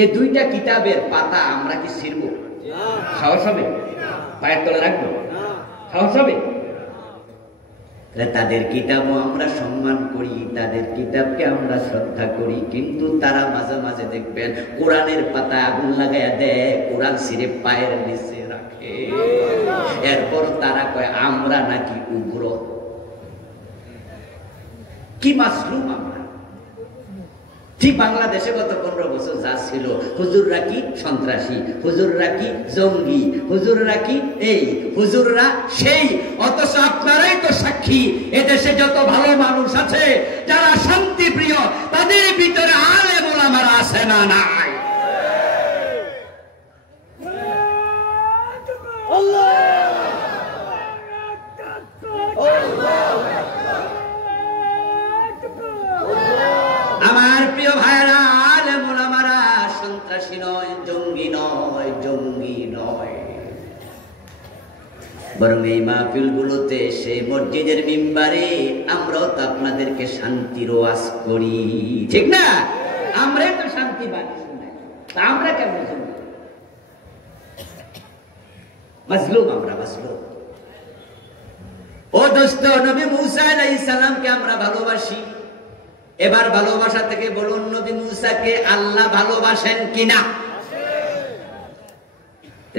এই দুইটা কিতাবের পাতা আমরা কি ছিড়ব? সাহস হবে? পায়ের তলে রাখবো? সাহস হবে? তাদের কিতাবও আমরা সম্মান করি, তাদের কিতাবকে আমরা শ্রদ্ধা করি, কিন্তু তারা মাঝে মাঝে দেখবেন কোরআনের পাতা আগুন লাগাইয়া দেয়, কোরআন ছিঁড়ে পায়ের নিচে রাখে। এরপর তারা কয় আমরা নাকি উগ্র। কি মাসলুম আমরা? ঠিক বাংলাদেশে গত 15 বছর যা ছিল, হুজুররা কি সন্ত্রাসী, হুজুররা কি জঙ্গি, হুজুররা কি এই, হুজুররা সেই। অথচ আপনারাই তো সাক্ষী, এদেশে যত ভালো মানুষ আছে যারা শান্তি প্রিয়, তাদের ভিতরে আলেম ওলামারা আছে না নাই? আমার প্রিয় ভাইরা, আলেম ওলামারা সন্ত্রাসী নয়, জঙ্গি নয়, জঙ্গি নয়। বরং এই মাহফিলগুলোতে, সেই মসজিদের মিম্বারে আমরাও তো আপনাদেরকে শান্তির ওয়াজ করি, ঠিক না? আমরাই তো শান্তি বাণী শোনাই, তা আমরা কেমন শুনি? মাজলুম আমরা, মাজলুম। ও দোস্ত, নবী মূসা আলাইহিস সালামকে আমরা ভালোবাসি। এবার ভালোবাসা থেকে বলুন, নবী মূসাকে আল্লাহ ভালোবাসেন কিনা?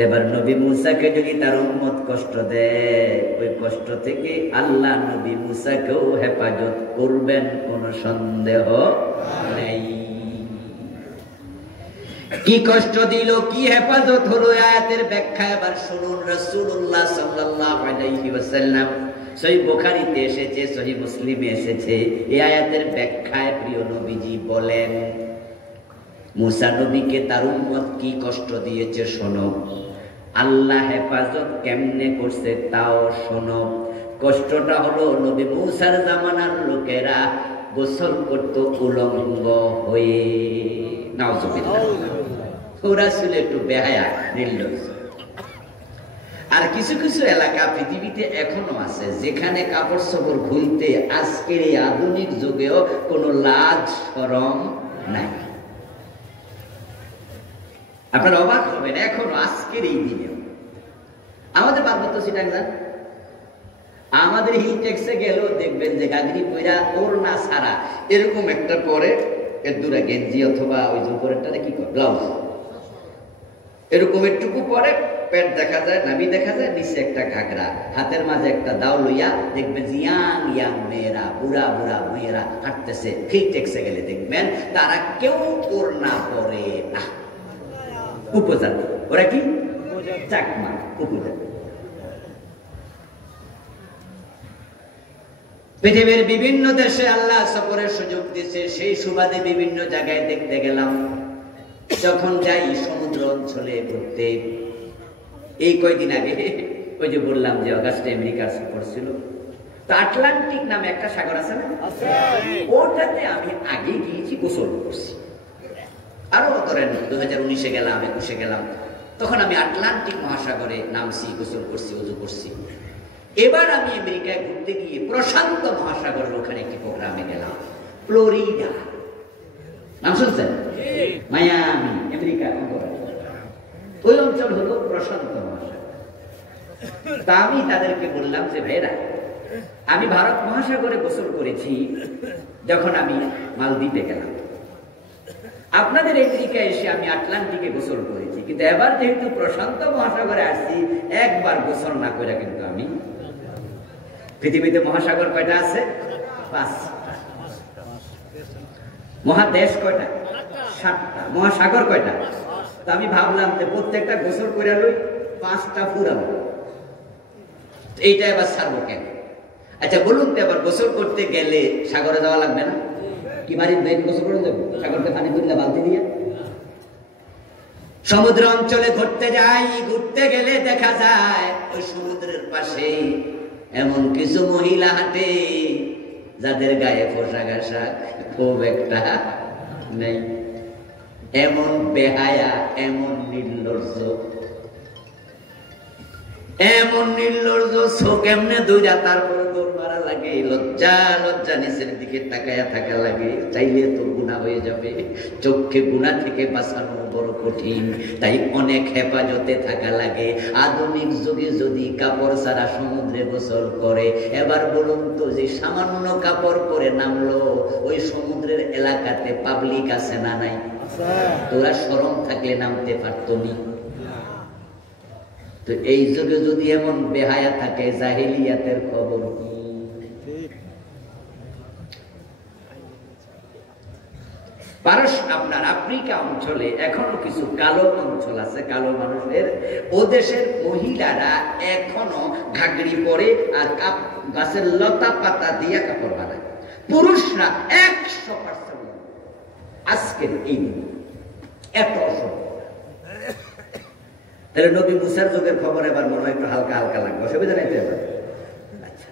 এবার নবী মূসাকে যদি তার উম্মত কষ্ট দেয়, ওই কষ্ট থেকে আল্লাহ নবী মূসাকেও হেফাজত করবেন, কোন সন্দেহ নেই। কি কষ্ট দিল, কি হেফাজত হলো, আয়াতের ব্যাখ্যা এবার শুনুন। রাসূলুল্লাহ সাল্লাল্লাহু আলাইহি ওয়াসাল্লাম, সহিহ বুখারীতে এসেছে, সহিহ মুসলিমে এসেছে, এই আয়াতের ব্যাখ্যায় প্রিয় নবীজি বলেন, মূসা নবীকে তার উম্মত কি কষ্ট দিয়েছে শোনো, আল্লাহ হেফাজত কেমনে করছে তাও শোনো। কষ্টটা হলো, নবী মূসার জামানার লোকেরা গোসল করত উলঙ্গ হয়ে। নাউজুবিল্লাহ। ওরা ছিল একটু বেহায়া, নির্লজ্জ। আর কিছু কিছু এলাকা পৃথিবীতে এখনো আছে যেখানে কাপড় চোপড় খুলতে আজকের এই আধুনিক যুগেও কোনো লাজ শরম নাই। আপনারা অবাক হবেন, এখনো আজকের এই দিনেও আমাদের পার্বত্য চিটাগাং, আমাদের হিল ট্যাক্সে গেলেও দেখবেন যে গাগরি পয়রা ওড়না ছাড়া এরকম একটা পরে, এর দূরে গেঞ্জি অথবা ওই যে উপরেরটা কি করে ব্লাউজ, এরকম একটুকু পরে পেট দেখা যায়, নাভি দেখা যায়, নিচে একটা ঘাগরা, হাতের মাঝে একটা দাও লইয়া দেখবেন ইয়াং ইয়াং মেয়েরা, বুড়া বুড়া মেয়েরা হাঁটতেছে। হিল ট্যাক্সে গেলে দেখবেন তারা কেউ ওড়না পরে না। উপজাতি, ওরা কি চাকমা উপজাতি। পৃথিবীর বিভিন্ন দেশে আল্লাহ সফরের সুযোগ দিয়েছে, সেই সুবাদে বিভিন্ন জায়গায় দেখতে গেলাম। যখন যাই সমুদ্র অঞ্চলে ঘুরতে, এই কয়দিন আগে ওই যে বললাম যে অগাস্টে আমেরিকার সফর ছিল, তো আটলান্টিক নামে একটা সাগর আছে না, ওটাতে আমি আগে গিয়েছি, গোসল করছি। আরো ধরেন 2019-এ গেলাম, 21-এ গেলাম, তখন আমি আটলান্টিক মহাসাগরে নামছি, গোসল করছি, উজু করছি। এবার আমি আমেরিকায় ঘুরতে গিয়ে প্রশান্ত মহাসাগরের ওখানে একটি প্রোগ্রামে গেলাম, ফ্লোরিডা। নাম শুনছেন? Miami, America. ওই অঞ্চল হলো প্রশান্ত মহাসাগর। তা আমি তাদেরকে বললাম যে ভাইরা, আমি ভারত মহাসাগরে গোসল করেছি যখন আমি মালদ্বীপে গেলাম, আপনাদের আমেরিকা এসে আমি আটলান্টিকে গোসল করেছি, কিন্তু এবার যেহেতু প্রশান্ত মহাসাগরে আসছি, একবার গোসল না করে কিন্তু আমি। পৃথিবীতে মহাসাগর কয়টা আছে? 5টা। মহাদেশ কয়টা? 7টা। মহাসাগর কয়টা? তো আমি ভাবলাম যে প্রত্যেকটা গোসল করে লই, 5টা ফুরাবো, এইটা এবার ছাড়বো কেন? আচ্ছা বলুন তো, এবার গোসল করতে গেলে সাগরে যাওয়া লাগবে না? কি বাড়ির বেদ গোসল করে যাবো সাগরকে পানি তুললে বালতি দিয়ে? সমুদ্র অঞ্চলে ঘুরতে যাই, ঘুরতে গেলে দেখা যায় ওই সমুদ্রের পাশে এমন কিছু মহিলা হাঁটে যাদের গায়ে পোশাক আশাক খুব একটা নেই, এমন বেহায়া, এমন নির্লজ্জ, এমন নির্লজ্জ, চোখ এমনে দুইটা, তারপরে দৌড় মারা লাগে, লজ্জা লজ্জা নিচের দিকে তাকায়া থাকা লাগে, চাইলে তো গুনাহ হয়ে যাবে, চোখকে গুনাহ থেকে বাঁচানো বড় কঠিন, তাই অনেক হেফাজতে থাকা লাগে। আধুনিক যুগে যদি কাপড় ছাড়া সমুদ্রে গোসল করে, এবার বলুন তো, যে সামান্য কাপড় পরে নামলো, ওই সমুদ্রের এলাকাতে পাবলিক আছে না নাই? তোরা শরম থাকলে নামতে পারতো নি? তো এই যুগে যদি এমন বেহায়া থাকে, জাহিলিয়াতের খবর কি? আপনার আফ্রিকা অঞ্চলে এখনো কিছু কালো অঞ্চল আছে, কালো মানুষের, ও দেশের মহিলারা এখনো ঘাগড়ি পরে আর গাছের লতা পাতা দিয়ে কাপড় বানায়। পুরুষরা 100% আজকের এই দিন এত অসভ্য। তাহলে নবী মুসার যুগের খবর এবার মনে হয় একটু হালকা হালকা লাগবে, অসুবিধা নাই তো এবার? আচ্ছা,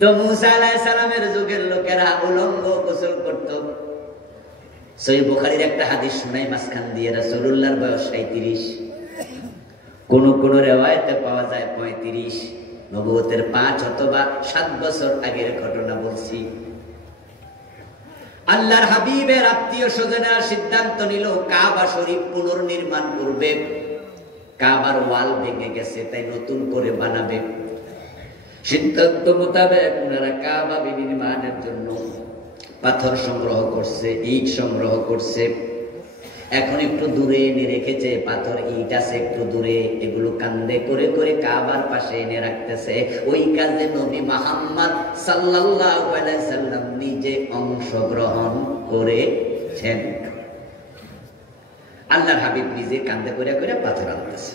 তো মুসা আলাইহিস সালামের যুগের লোকেরা উলঙ্গ গোসল করত। সহিহ বুখারীর একটা হাদিস শোনাই মাঝখান দিয়ে, রাসূলুল্লাহর বয়স 37, কোন কোন রিওয়ায়াতে পাওয়া যায় 35, নবুয়তের 5 অথবা 7 বছর আগের ঘটনা বলছি। আল্লাহর হাবিবের আত্মীয় স্বজনেরা সিদ্ধান্ত নিল কাবা শরীফ পুনর্নির্মাণ করবে। কাবার ওয়াল ভেঙে গেছে, তাই নতুন করে বানাবে। সিদ্ধান্ত মোতাবেক ওনারা কাবা নির্মাণের জন্য পাথর সংগ্রহ করছে, ইট সংগ্রহ করছে। এখন একটু দূরে এনে রেখেছে, পাথর ইট আছে একটু দূরে, এগুলো কান্দে করে করে কাবার পাশে এনে রাখতেছে। ওই কাজে নবী মুহাম্মদ সাল্লাল্লাহু আলাইহি সাল্লাম নিজে অংশগ্রহণ করেছেন। আল্লাহর হাবিব নিজে কান্দে করে করে পাথর আনতেছে।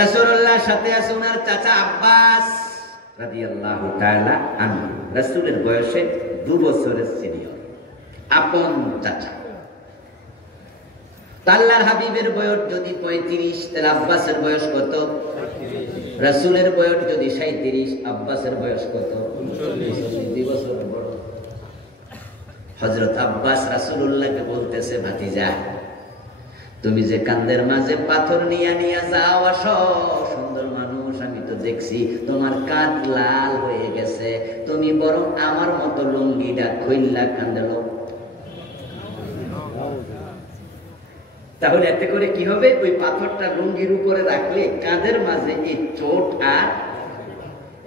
রাসূলুল্লাহর সাথে আছে ওনার চাচা আব্বাস রাদিয়াল্লাহু তাআলা আনহু, রাসূলের বয়সে 2 বছরের সিনিয়র, আপন চাচা। আল্লাহর হাবিবের বয়স যদি 35, তাহলে আব্বাসের বয়স কত? রাসূলের বয়স যদি 37, আব্বাসের বয়স কত? 2 বছর বড়। হযরত আব্বাস রাসূলুল্লাহকে বলতেছে, ভাতিজা, তুমি যে কান্দের মাঝে পাথর নিয়ে নিয়ে যাও, আসো, সুন্দর মানুষ, আমি তো দেখছি তোমার কাঁধ লাল হয়ে গেছে, তুমি বরং আমার মতো লুঙ্গিটা খুইল্লা কান্দে লো। তাহলে এতে করে কি হবে? ওই পাথরটা লুঙ্গির উপরে রাখলে কাঁধের মাঝে এই চোট আর।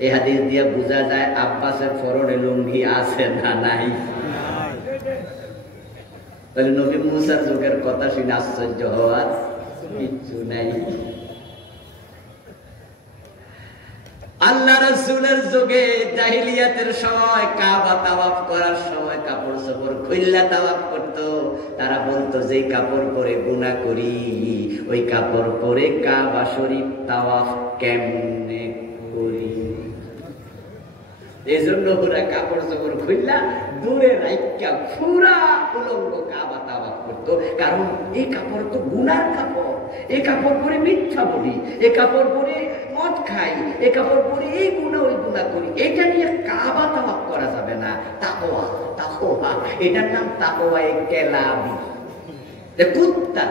এই হাদিস দিয়ে বোঝা যায় আব্বাসের পরনে লুঙ্গি আছে না নাই। তাহলে নবী মুসার যুগের কথা শুনে আশ্চর্য হওয়ার কিচ্ছু নাই। আল্লাহ রাসূলের যুগে জাহিলিয়াতের সময় কাবা তাওয়াফ করার সময় কাপড় চোপড় খুইল্লা তাওয়াফ করতো। তারা বলতো যে কাপড় পরে গুনাহ করি, ওই কাপড় পরে কাবা শরীফ তাওয়াফ কেমনে করি? এই জন্য ওরা কাপড় চোপড় খুললা দূরে রাইকা পুরা উলঙ্গ কাবা তাওয়াফ করতো। কারণ এই কাপড় তো গুনার কাপড়, এই কাপড় পরে মিথ্যা বলি, এই কাপড় পরে মদ খাই, এই কাপড় পরে এই গুনাহ ওই গুনাহ করি, এটা নিয়ে কাবা তাওয়াফ করা যাবে না। তাকওয়া, তাকওয়া, এটার নাম তাকওয়া কেলাবি, কুত্তা।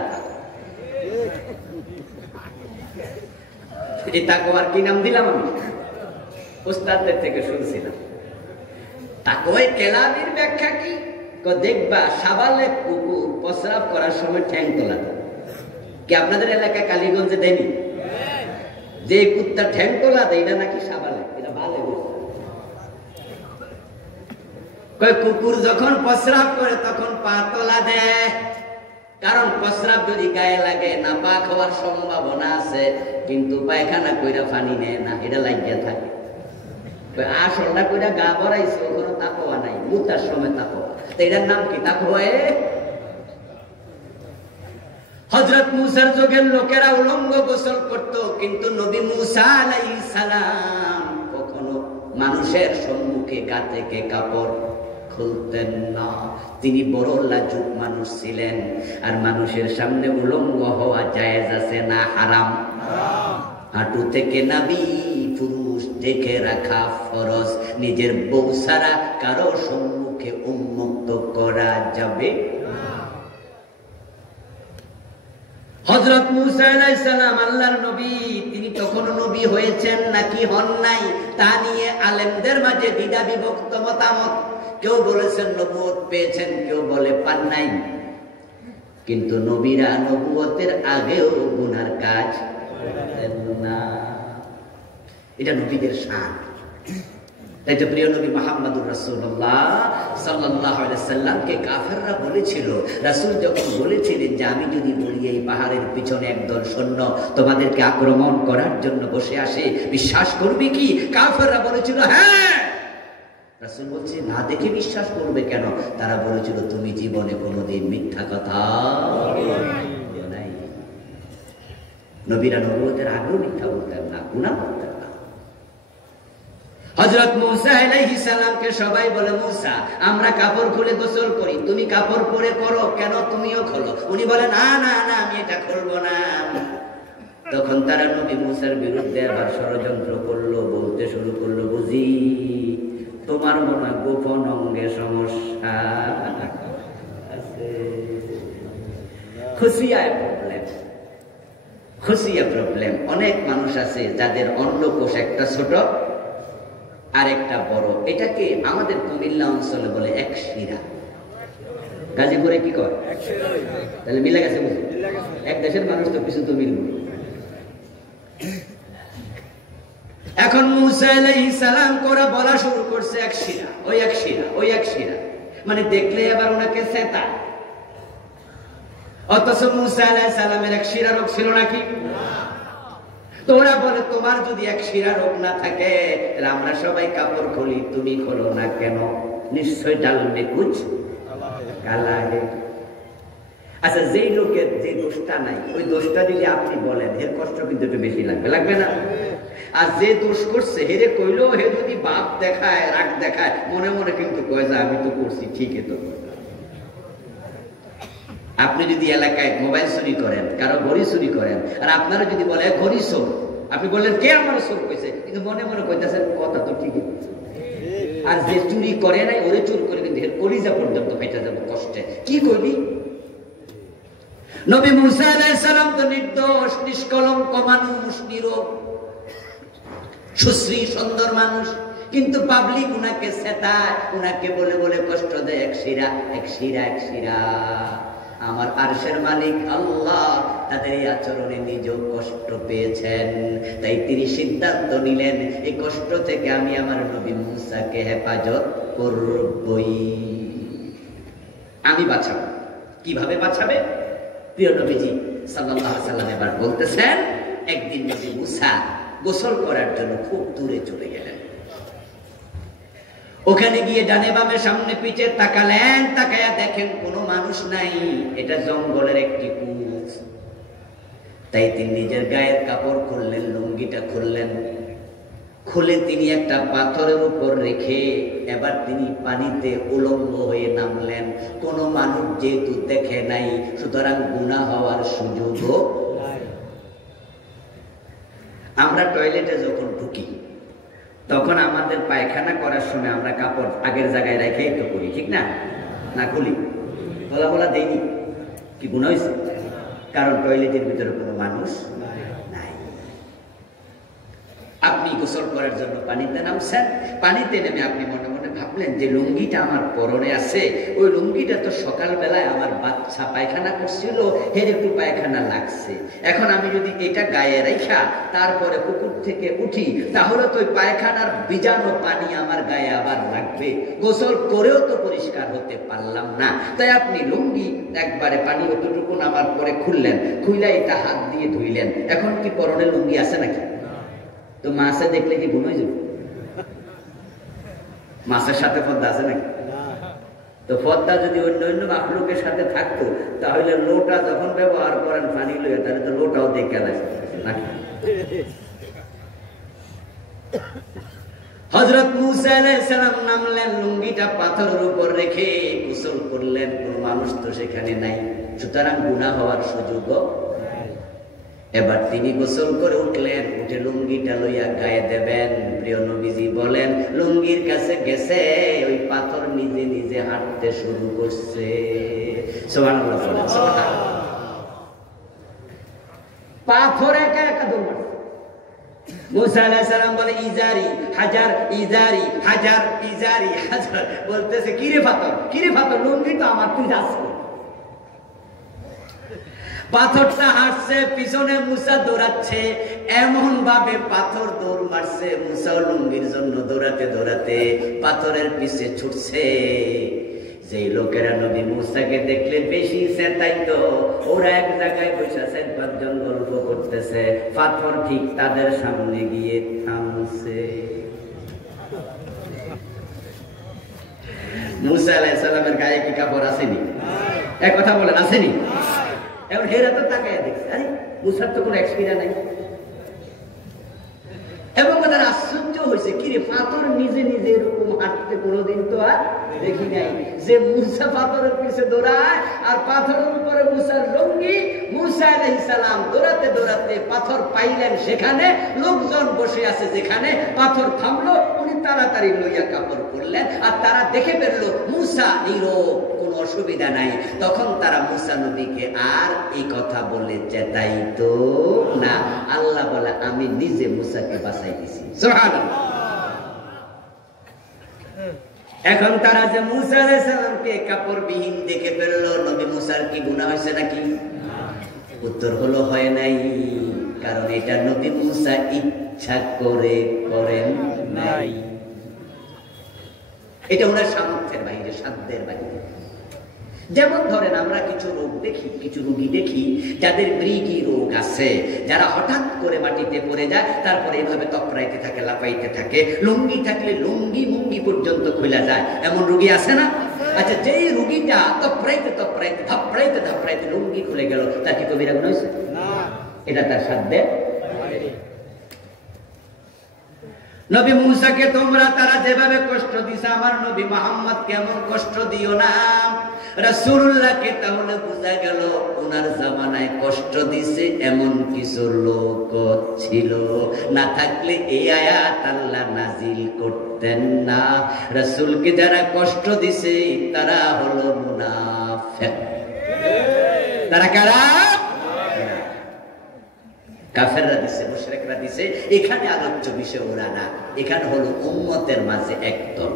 এই তাকওয়ার কি নাম দিলাম আমি? উস্তাদদের থেকে শুনছিলাম। তাকওয়া কেলাবির ব্যাখ্যা কি? দেখবা সাবালে কুকুর প্রস্রাব করার সময় ঠ্যাং তোলা কি আপনাদের এলাকায় কালীগঞ্জে দেয়নি? যে কুত্তা ঠ্যাং তোলা দেয় না নাকি সাবালে, এটা ভালো। কুকুর যখন প্রস্রাব করে তখন পা তোলা দেয়, কারণ প্রস্রাব যদি গায়ে লাগে নাপাক হওয়ার সম্ভাবনা আছে, কিন্তু পায়খানা কইরা পানি নেয় না, এটা লাগিয়ে থাকে। আসলটা কইরা গা ভরাইছে, ওখানে তাকওয়া নাই, মুতার সময় তাকওয়া। এটার নাম কি? তাকওয়া। হযরত মুসার যুগের লোকেরা উলঙ্গ গোসল করত, কিন্তু নবী মুসা আলাইহিস সালাম কখনো মানুষের সম্মুখে গা থেকে কাপড় খুলতেন না। তিনি বড় লাজুক মানুষ ছিলেন। আর মানুষের সামনে উলঙ্গ হওয়া জায়েজ আছে না হারাম? হাঁটু থেকে নাভি পুরুষ দেখে রাখা ফরজ। নিজের বউ ছাড়া কারো সম্মুখে উন্মুক্ত করা যাবে। হযরত মুসা আলাইহিস সালাম আল্লাহর নবী, তিনি তখনও নবী হয়েছেন নাকি হন নাই তা নিয়ে আলেমদের মাঝে দ্বিধা বিভক্ত মতামত। কেউ বলেছেন নবুয়ত পেয়েছেন, কেউ বলে পান নাই। কিন্তু নবীরা নবুয়তের আগেও গুনার কাজ করেন না, এটা নবীদের শান। তাই তো প্রিয় নবী মুহাম্মদুর রাসূলুল্লাহ সাল্লাল্লাহু আলাইহি সাল্লামকে কাফেররা বলেছিল, রাসূল যখন বলেছিলেন যে আমি যদি বলি এই পাহাড়ের পিছনে একদল সৈন্য তোমাদেরকে আক্রমণ করার জন্য বসে আসে, বিশ্বাস করবে কি? কাফেররা বলেছিল হ্যাঁ। রাসূল বলছে না দেখে বিশ্বাস করবে কেন? তারা বলেছিল তুমি জীবনে কোনোদিন মিথ্যা কথা নাই। নবীরা নবুয়তের আগেও মিথ্যা বলতেন না, গুনাহ করতেন না। হযরত মুসা আলাইহিস সালামকে সবাই বলে মুসা আমরা কাপড় খুলে গোসল করি, তুমি কাপড় পরে করো কেন? তুমিও খোলো। উনি বলে না না না আমি এটা খুলবো না। তখন তারা নবী মুসার বিরুদ্ধে আবার ষড়যন্ত্র করলো, বলতে শুরু করলো বুঝি তোমার মনে হয় গোপন অঙ্গে সমস্যা আছে। খুশিয়ায় প্রবলেম, খুশিয়া প্রবলেম। অনেক মানুষ আছে যাদের অন্নকোষ একটা ছোট আর একটা বড়। এটাকে আমাদের কুমিল্লা অঞ্চলে বলে এক শিরা। গাজীপুরে কি কয়? তাহলে মিলে গেছে, বুঝলি? এক দেশের মানুষ তো কিছু তো মিলবে। এখন মুসা আলাইহিস সালাম করে বলা শুরু করছে এক শিরা, ওই এক শিরা, ওই এক শিরা, মানে দেখলে আবার ওনাকে সেতা। অথচ মুসা আলাইহিস সালামের এক শিরা রোগ ছিল নাকি? তো ওরা বলে তোমার যদি এক শিরা রোগ না থাকে তাহলে আমরা সবাই কাপড় খুলি, তুমি খোলো না কেন? নিশ্চয় ডাল মে কুছ কালা হে। আচ্ছা, যেই লোকের যে দোষটা নাই ওই দোষটা যদি আপনি বলেন এর কষ্ট কিন্তু একটু বেশি লাগবে, লাগবে না? আর যে দোষ করছে হেরে কইলো, হে যদি বাপ দেখায় রাগ দেখায় মনে মনে কিন্তু কয় যে আমি তো করছি ঠিকই তো। আপনি যদি এলাকায় মোবাইল চুরি করেন, কারো ঘড়ি চুরি করেন, আর আপনারা যদি বলে ঘড়ি চোর, আপনি বললেন কে আমার চোর কইছে, কিন্তু মনে মনে কইতেছেন কথা তো ঠিকই। আর যে চুরি করে নাই ওরে চুর করে কিন্তু কলিজা পর্যন্ত ফেটে যাবে কষ্টে। কি কইলি? নবী মুসা আলাইহিস সালাম তো নির্দোষ নিষ্কলঙ্ক মানুষ, নীরব সুশ্রী সুন্দর মানুষ, কিন্তু পাবলিক উনাকে সেতায়, উনাকে বলে বলে কষ্ট দেয়। এক শিরা, এক শিরা, এক শিরা। আমার আরশের মালিক আল্লাহ তাদের এই আচরণে নিজেও কষ্ট পেয়েছেন। তাই তিনি সিদ্ধান্ত নিলেন এই কষ্ট থেকে আমি আমার নবী মুসাকে হেফাজত করবই, আমি বাঁচাবো। কিভাবে বাঁচাবে? প্রিয় নবীজি সাল্লাল্লাহু আলাইহি সাল্লাম এবার বলতেছেন, একদিন নবী মুসা গোসল করার জন্য খুব দূরে চলে গেলেন। ওখানে গিয়ে ডানে বামে সামনে পিছে তাকালেন, তাকায়া দেখেন কোনো মানুষ নাই, এটা জঙ্গলের একটি কূপ। তাই তিনি নিজের গায়ের কাপড় খুললেন, লুঙ্গিটা খুললেন, খুলে তিনি একটা পাথরের উপর রেখে এবার তিনি পানিতে উলঙ্গ হয়ে নামলেন। কোনো মানুষ যেহেতু দেখে নাই, সুতরাং গুনাহ হওয়ার সুযোগও। আমরা টয়লেটে যখন ঢুকি তখন আমাদের পায়খানা করার সময় আমরা কাপড় আগের জায়গায় রেখেই তো করি, ঠিক না? না খুলি, বলা বলা দেয়নি, কি গুনাহ হয়েছে? কারণ টয়লেটের ভিতরে কোনো মানুষ নাই। আপনি গোসল করার জন্য পানিতে নামছেন, পানিতে নেমে আপনি মনে মনে ভাবলেন যে লুঙ্গিটা আমার পরনে আছে, ওই লুঙ্গিটা তো সকালবেলায় আমার বাচ্চা পায়খানা করছিল, এর একটু পায়খানা লাগছে। এখন আমি যদি এটা গায়ে রাখা তারপরে পুকুর থেকে উঠি, তাহলে তো ওই পায়খানার বীজাণু পানি আমার গায়ে আবার লাগবে, গোসল করেও তো পরিষ্কার হতে পারলাম না। তাই আপনি লুঙ্গি একবারে পানি অতটুকু নামার পরে খুললেন, খুইলা এটা হাত দিয়ে ধুইলেন। এখন কি পরনে লুঙ্গি আছে নাকি? তো মাছে দেখলে কি গুণ হয়ে যাবে? মাছের সাথে পদ্মা আছে নাকি? তো পদ্মা যদি অন্য অন্য মাখলুকের সাথে থাকতো, তাহলে লোটা যখন ব্যবহার করেন পানি লইয়া, তাহলে তো লোটাও দেখে নাকি? হযরত মুসা আলাইহিস সালাম নামলেন, লুঙ্গিটা পাথরের উপর রেখে গোসল করলেন। কোন মানুষ তো সেখানে নাই, সুতরাং গুনাহ হওয়ার সুযোগও। এবার তিনি গোসল করে উঠলেন, উঠে লুঙ্গিটা লইয়া গায়ে দেবেন। প্রিয় নবীজি বলেন, লুঙ্গির কাছে গেছে, ওই পাথর নিজে নিজে হাঁটতে শুরু করছে। সুবহানাল্লাহ বলেন, সুবহানাল্লাহ। পাথর একা একা দৌড়। মুসা আলাইহিস সালাম বলে, ইজারি হাজার, ইজারি হাজার, ইজারি হাজার। বলতেছে, কিরে পাথর, কিরে পাথর, লুঙ্গি তো আমার, তুই যাস। পাথরটা হাঁটছে, পিছনে মুসা দৌড়াচ্ছে। এমন ভাবে পাথর দৌড় মারছে, মুসা লুঙ্গির জন্য দৌড়াতে দৌড়াতে পাথরের পিছে ছুটছে। যে লোকেরা নবী মুসাকে দেখলে বেশি চেতাইতো, ওরা এক জায়গায় বসে 4-5 জন গল্প করতেছে, পাথর ঠিক তাদের সামনে গিয়ে থামছে। মুসা আলাইহিস সালামের গায়ে কি কাপড় আসেনি? এক কথা বলেন, আসেনি? এখন হেরা তো তাকায় দেখছে, আরে মুসার তো কোনো এক্সপিরিয়েন্স নাই। এবং তার আশ্চর্য হয়েছে, কিরে পাথর নিজে নিজে এরকম হাঁটতে কোনোদিন তো আর দেখি নাই। যে মুসা পাথরের পিছে দৌড়ায়, আর পাথরের উপরে মুসার লুঙ্গি। মুসা আলাইহিস সালাম দৌড়াতে দৌড়াতে পাথর পাইলেন সেখানে, লোকজন বসে আছে যেখানে, পাথর থামলো, উনি তাড়াতাড়ি লইয়া কাপড় পরলেন। আর তারা দেখে ফেললো মুসা নীরব, কোনো অসুবিধা নাই। তখন তারা মুসা নবীকে আর এই কথা বলে চেতাইতো না। আল্লাহ বলে, আমি নিজে মুসাকে বাঁচাই দিছি। সুবহানাল্লাহ। এখন তারা যে মুসা আলাইহিস সালামকে কাপড়বিহীন দেখে ফেললো, নবী মুসার কি গুনাহ হয়েছে নাকি? উত্তর হলো, হয় নাই। কারণ এটা নবী মুসা ইচ্ছা করে করেন নাই, এটা ওনার সামর্থ্যের বাইরে, সাধ্যের বাইরে। যেমন ধরেন আমরা কিছু রোগ দেখি, কিছু রোগী দেখি যাদের মৃগী রোগ আছে, যারা হঠাৎ করে মাটিতে পড়ে যায়, তারপরে এভাবে তপড়াইতে থাকে, লাফাইতে থাকে, লুঙ্গি থাকলে লুঙ্গি মুঙ্গি পর্যন্ত খুলে যায়, এমন রোগী আছে না? আচ্ছা, যেই রোগীটা তপড়াইতে তপড়াইতে ধাপড়াইতে ধাপড়াইতে লুঙ্গি খুলে গেল, তার কি কবিরা গুনাহ হয়েছে? এটা তার সাধ্যের বাইরে। নবী মুসাকে তোমরা তারা যেভাবে কষ্ট দিছে, আমার নবী মুহাম্মদ কেমন কষ্ট দিও না। রাসূলুল্লাহকে তাহলে বোঝা গেল ওনার জামানায় কষ্ট দিছে এমন কিছু লোক ছিল, না থাকলে এই আয়াত আল্লাহ নাজিল করতেন না। রাসূলকে যারা কষ্ট দিছে তারা হলো মুনাফিক। তারা কারা? কাফেররা দিছে, মুশরিকরা দিছে। এখানে আলোচ্য বিষয় ওরা না, এখানে হলো উম্মতের মাঝে একদল।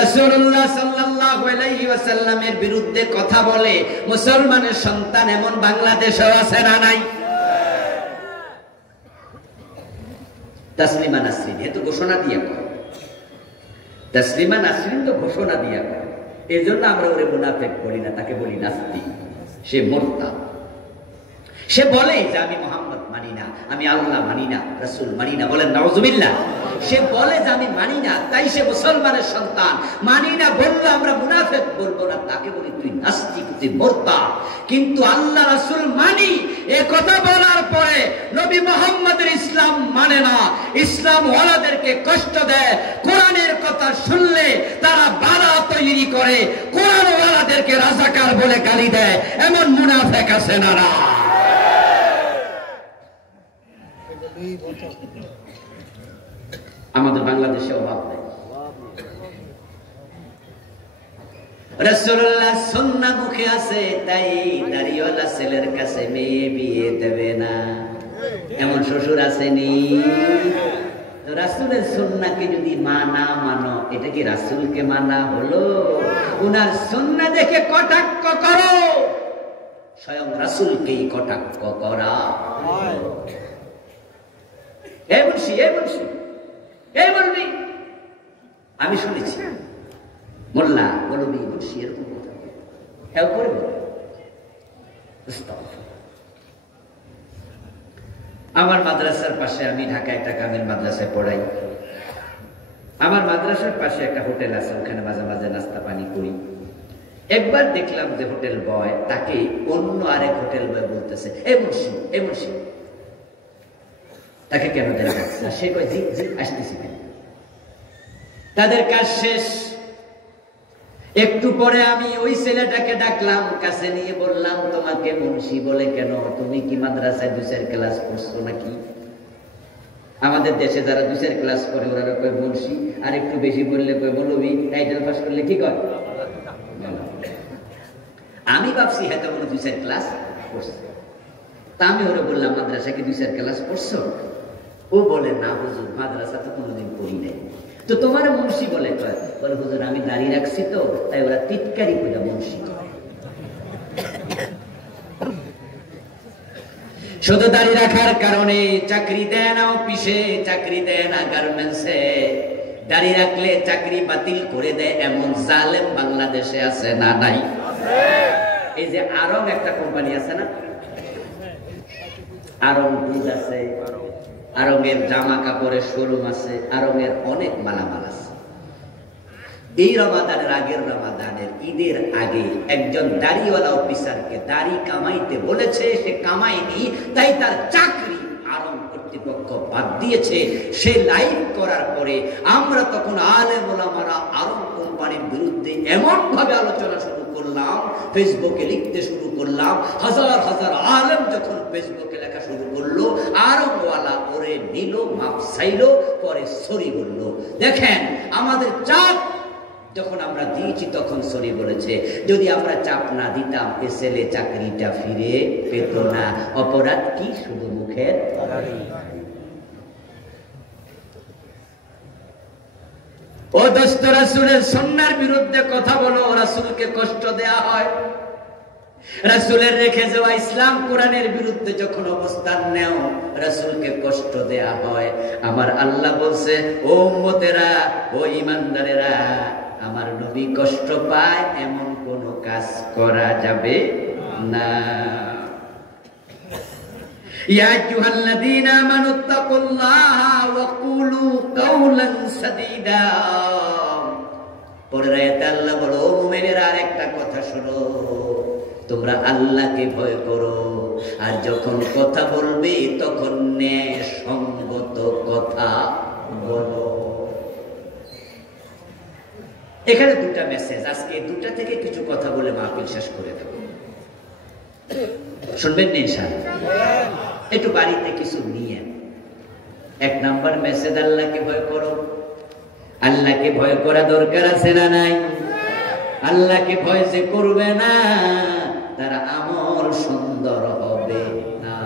রাসূলুল্লাহ সাল্লাল্লাহু আলাইহি ওয়াসাল্লামের বিরুদ্ধে কথা বলে মুসলমানের সন্তান এমন বাংলাদেশেও আছে না নাই? তাসলিমা নাসরিন এত ঘোষণা দিয়া কয়, তাসলিমা নাসরিন তো ঘোষণা দিয়া কয়, এজন্য আমরা ওরে মুনাফিক বলি না, তাকে বলি নাস্তিক। সে মুরতাদ। সে বলে যে আমি মুহাম্মদ মানি না, আমি আল্লাহ মানি না, রাসূল মানি না। বলেন নাউযুবিল্লাহ। সে বলে যে আমি মানি না, তাই সে মুসলমানের সন্তান। মানি না বললে আমরা মুনাফিক বলবো না, তাকে বলি তুই নাস্তিক, তুই মুরতাদ। কিন্তু আল্লাহ রাসূল মানি, এ কথা বলার পরে নবী মুহাম্মদের ইসলাম মানে না, ইসলাম ওয়ালাদেরকে কষ্ট দেয়, কোরআনের কথা শুনলে তারা বাধা তৈরি করে, কোরআন ওয়ালাদেরকে রাজাকার বলে গালি দেয়, এমন মুনাফিক আছে না? না, আমাদের বাংলাদেশে অভাব নেই। রাসূলুল্লাহ সুন্নাহ মুখে আছে, তাই দাড়িওয়ালা ছেলের কাছে মেয়ে বিয়ে দেবে না, এমন শ্বশুর আসেনি? রাসূলের সুন্নাহকে যদি মানা মানো, এটা কি রাসূলকে মানা হলো? উনার সুন্নাহ দেখে কটাক্ষ করো, স্বয়ং রাসূলকেই কটাক্ষ করা। এই বলছি, এই বলবি, আমি শুনেছি মোল্লা বলবি বলছি এরকম কথা কেউ করবে। আমার মাদ্রাসার পাশে, আমি ঢাকায় একটা কামেল মাদ্রাসায় পড়াই, আমার মাদ্রাসার পাশে একটা হোটেল আছে, ওখানে মাঝে মাঝে নাস্তা পানি করি। একবার দেখলাম যে হোটেল বয় তাকে অন্য আরেক হোটেল বয় বলতেছে এমন তাকে কেন দেখা যাচ্ছে? সে কয় জি জি আসতেছি। তাদের কাজ শেষ। একটু পরে আমি ওই ছেলেটাকে ডাকলাম, কাছে নিয়ে বললাম, তোমাকে মুন্সি বলে কেন? তুমি কি মাদ্রাসায় 2-4 ক্লাস পড়ছো নাকি? আমাদের দেশে যারা 2-4 ক্লাস করে ওরা কয় মুন্সি, আর একটু বেশি বললে কয় মৌলবি, টাইটেল পাস করলে কি কয়? আমি ভাবছি হয়তো কোনো 2-4 ক্লাস পড়ছে। তা আমি ওরা বললাম, মাদ্রাসা কি 2-4 ক্লাস পড়ছো? ও বলে না হুজুর, মাদ্রাসা তো কোনোদিন পড়ি নাই। তো তোমার মুন্সি বলে কয়? বলে হুজুর আমি দাঁড়িয়ে রাখছি তো, তাই ওরা টিটকারি করে মুন্সি। শুধু দাঁড়িয়ে রাখার কারণে চাকরি দেয় না অফিসে, চাকরি দেয় না গার্মেন্টসে, দাঁড়িয়ে রাখলে চাকরি বাতিল করে দেয়, এমন জালেম বাংলাদেশে আছে না? নাই? এই যে আরং একটা কোম্পানি আছে না, আরং দুধ আছে, আরঙের জামা কাপড়ের শোরুম আছে, আরঙের অনেক মালামাল আছে। এই রমাদানের আগের, রমাদানের ঈদের আগে একজন দাড়িওয়ালা অফিসারকে দাড়ি কামাইতে বলেছে, সে কামায়নি, তাই তার চাকরি আরং কর্তৃপক্ষ বাদ দিয়েছে। সে লাইভ করার পরে আমরা তখন আলেম ওলামারা আরং কোম্পানির বিরুদ্ধে এমন ভাবে আলোচনা শুরু করলাম, ফেসবুকে লিখতে শুরু করলাম। হাজার হাজার আলেম যখন ফেসবুকে লেখা শুরু করলো, আরংওয়ালা করে নিল, মাপ চাইলো, পরে সরি বললো। দেখেন আমাদের চাপ যখন আমরা দিয়েছি তখন সরি বলেছে। যদি আমরা চাপ না দিতাম, এ ছেলে চাকরিটা ফিরে পেত না। অপরাধ কি? শুধু মুখের। ও দোস্ত, রাসূলের সুন্নাহর বিরুদ্ধে কথা বলো, রাসূলকে কষ্ট দেয়া হয়। রাসূলের রেখে যাওয়া ইসলাম কোরআনের বিরুদ্ধে যখন অবস্থান নেও, রাসূলকে কষ্ট দেয়া হয়। আমার আল্লাহ বলছে, ও উম্মতেরা, ও ঈমানদারেরা, আমার নবী কষ্ট পায় এমন কোন কাজ করা যাবে না। ইয়া আইয়ুহাল্লাযীনা আমানুত্তাকুল্লাহা ওয়া কুলু কাওলান সাদীদা। পরের আয়াতে আল্লাহ বলে, ও মুমিনেরা, আরেকটা কথা শোনো, তোমরা আল্লাহকে ভয় করো, আর যখন কথা বলবে তখন ন্যায়সঙ্গত কথা বলো। এখানে দুটা মেসেজ, আজকে দুটা থেকে কিছু কথা বলে মাহফিল শেষ করে দেব। শুনবেন না ইনশাআল্লাহ? একটু বাড়িতে কিছু নিয়ে। 1 নাম্বার মেসেজ, আল্লাহকে ভয় করো। আল্লাহকে ভয় করা দরকার আছে না নাই? আল্লাহকে ভয় যে করবে না, তার আমল সুন্দর হবে না।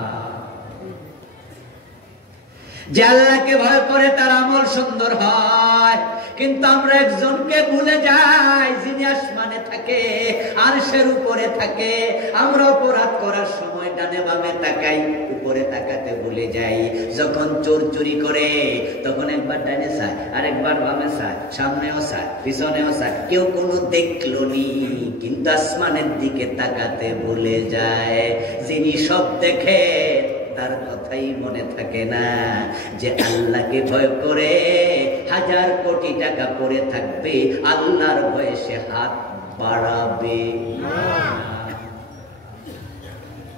যে আল্লাহকে ভয় করে তার আমল সুন্দর হয়। কিন্তু আমরা একজনকে ভুলে যাই, যিনি আসমানে থাকে, আরশের উপরে থাকে। আমরা অপরাধ করার সময় ডানে বামে তাকাই, উপরে তাকাতে ভুলে যাই। যখন চোর চুরি করে তখন একবার ডানে চায়, আরেকবার বামে চায়, সামনেও চায়, পিছনেও চায়, কেউ কোনো দেখলো নি, কিন্তু আসমানের দিকে তাকাতে ভুলে যায়। যিনি সব দেখে তার কথাই মনে থাকে না। যে আল্লাহকে ভয় করে 1000 কোটি টাকা পড়ে থাকবে, আল্লাহর ভয়ে সে হাত বাড়াবে না।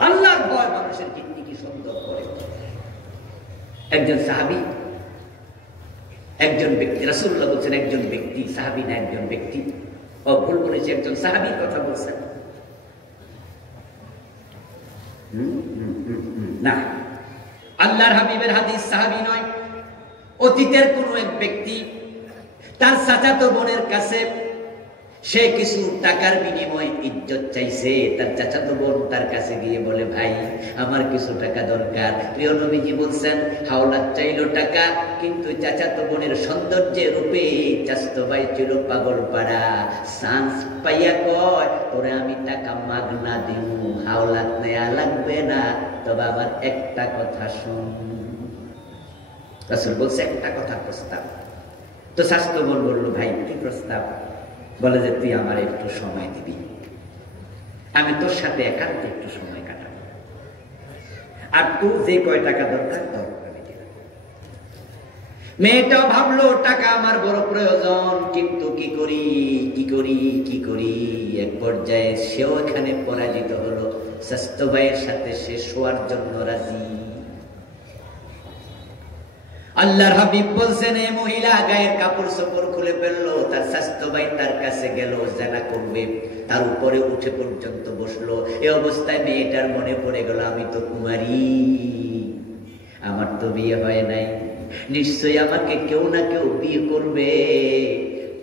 আল্লাহর ভয় মানুষের কিডনি কি সুন্দর করে। একজন সাহাবী, একজন ব্যক্তি, রাসূলুল্লাহ বলছেন একজন ব্যক্তি, সাহাবী না একজন ব্যক্তি, ও ভুল বলেছে, একজন সাহাবীর কথা বলছেন না, আল্লাহর হাবিবের হাদিস, সাহাবী নয়। অতীতের কোন এক ব্যক্তি তার চাচাতো বোনের কাছে সে কিছু টাকার বিনিময়ে ইজ্জত চাইছে। তার চাচাতো বোন তার কাছে গিয়ে বলে, ভাই আমার কিছু টাকা দরকার। প্রিয় নবীজি বলছেন, হাওলাত চাইলো টাকা, কিন্তু চাচাতো বোনের সৌন্দর্যের রূপে চাচাতো ভাই ছিল পাগল পাড়া। চান্স পাইয়া কয়, তোরে আমি টাকা মাগনা দিব, হাওলাত নেয়া লাগবে না, তবে আমার একটা কথা শুন। রাসূল বলছে একটা কথা প্রস্তাব। তো চাচাতো বোন বললো, ভাই কি প্রস্তাব? বলে যে তুই আমার একটু সময় দিবি, আমি তোর সাথে একান্তে একটু সময় কাটাবো, আর তুই যে কয় টাকা দরকার মেয়েটাও ভাবলো টাকা আমার বড় প্রয়োজন, কিন্তু কি করি কি করি কি করি। এক পর্যায়ে সেও এখানে পরাজিত হলো। স্বাস্থ্য ভাইয়ের সাথে সে শোয়ার জন্য রাজি। আল্লাহর হাবিব বলছেন, এই মহিলা গায়ের কাপড় চোপড় খুলে ফেললো, তার স্বাস্থ্য ভাই তার কাছে গেল, জানা করবে, তার উপরে উঠে পর্যন্ত বসলো। এই অবস্থায় মেয়েটার মনে পড়ে গেল, আমি তো কুমারী, আমার তো বিয়ে হয় নাই, নিশ্চয়ই আমাকে কেউ না কেউ বিয়ে করবে,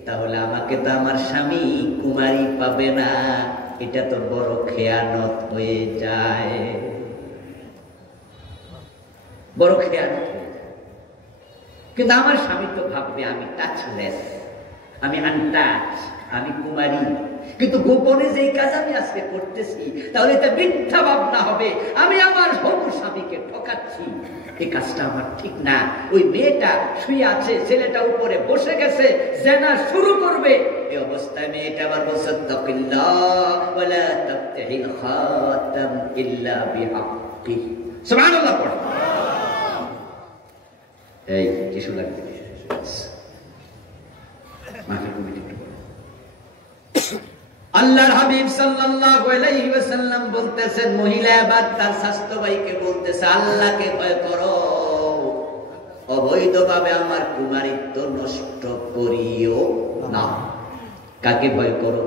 তাহলে আমাকে তো আমার স্বামী কুমারী পাবে না, এটা তো বড় খেয়ানত হয়ে যায়, বড় খেয়ানত। কিন্তু আমার স্বামী তো ভাববে আমি টাচলেস, আমি আনটাচ, আমি কুমারী, কিন্তু গোপনে যেই কাজ আমি আজকে করতেছি, তাহলে এটা মিথ্যা ভাবনা হবে, আমি আমার হবু স্বামীকে ঠকাচ্ছি, এই কাজটা আমার ঠিক না। ওই মেয়েটা শুয়ে আছে, ছেলেটা উপরে বসে গেছে, জেনা শুরু করবে। এই অবস্থায় মেয়েটা আবার বলছে, তাকিল্লাহ ওয়ালা তাফতাহিল খাতাম ইল্লা বিহাক্কি। সুবহানাল্লাহ। পড়ো। এই কিছু লাগবে আল্লাহর হাবিব সাল্লাল্লাহু আলাইহি ওয়াসাল্লাম বলতেছেন, মহিলা এবার তার স্বাস্থ্য ভাইকে বলতেছে, আল্লাহকে ভয় করো, অবৈধভাবে আমার কুমারিত্ব নষ্ট করিও না। কাকে ভয় করো?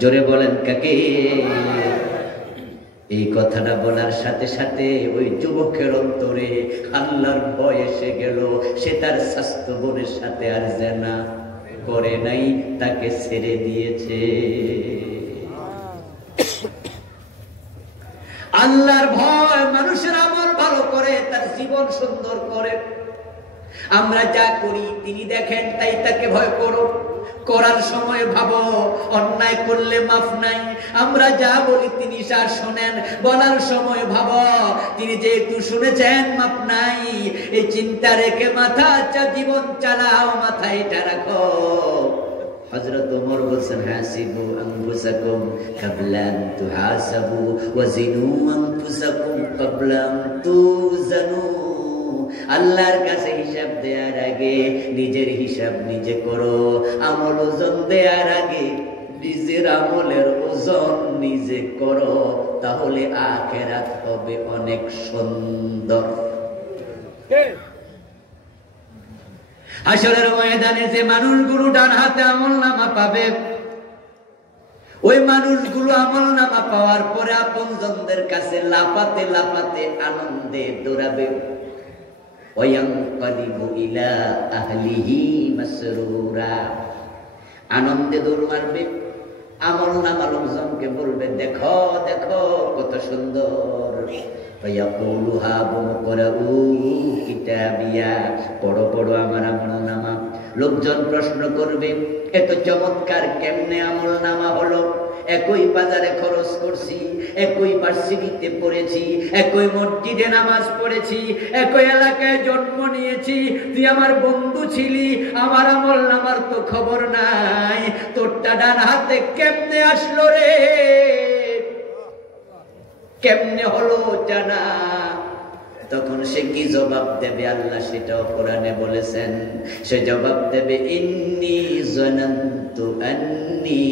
জোরে বলেন, কাকে? এই কথাটা বলার সাথে সাথে ওই যুবকের অন্তরে আল্লাহর ভয় এসে গেল। সে তার স্বাস্থ্য বোনের সাথে আর জেনা করে নাই, তাকে ছেড়ে দিয়েছে। আল্লাহর ভয় মানুষের আমল ভালো করে, তার জীবন সুন্দর করে। আমরা যা করি তিনি দেখেন, তাই তাকে ভয় করো। করার সময় ভাবো অন্যায় করলে মাফ নাই, আমরা যা বলি তিনি যা শোনেন, বলার সময় ভাবো তিনি যেহেতু শুনেছেন মাফ নাই। এই চিন্তা রেখে মাথা জীবন চালাও, মাথায় এটা রাখো। হযরত ওমর বলেন, হাসিবু আনফুসাকুম ক্বাবলা আন তুহাসাবু ওয়াজিনু আনফুসাকুম ক্বাবলা আন তুজানু। আল্লাহর কাছে হিসাব দেওয়ার আগে নিজের হিসাব নিজে করো, আমল ওজন দেওয়ার আগে নিজের আমলের ওজন নিজে করো, তাহলে আখিরাত হবে অনেক সুন্দর। হাশরের ময়দানে যে মানুষগুলো ডান হাতে আমলনামা পাবে, ওই মানুষগুলো আমলনামা পাওয়ার পরে আপনজনদের কাছে লাফাতে লাফাতে আনন্দে দৌড়াবে। ওয়ায়ানকালিবু ইলা আহলিহি মাসরুরা, আনন্দে দৌড় মারবে। আমলনামা লোকজনকে বলবে, দেখো দেখো কত সুন্দর। ফায়াকুলু হাবুম করাউ কিতাবিয়া, পড়ো পড়ো আমার আমলনামা। লোকজন প্রশ্ন করবে, এত চমৎকার কেমনে আমলনামা হলো? একই বাজারে খরচ করছি, একই ভার্সিটিতে পড়েছি, একই মসজিদে নামাজ পড়েছি, একই এলাকায় জন্ম নিয়েছি, তুই আমার বন্ধু ছিলি, আমার আমলনামার তো খবর নাই, তোরটা ডান হাতে কেমনে আসলো রে, কেমনে হলো জানা? তখন সে কি জবাব দেবে? আল্লাহ সেটাও কোরআনে বলেছেন। সে জবাব দেবে, ইন্নী যানানতু আন্নী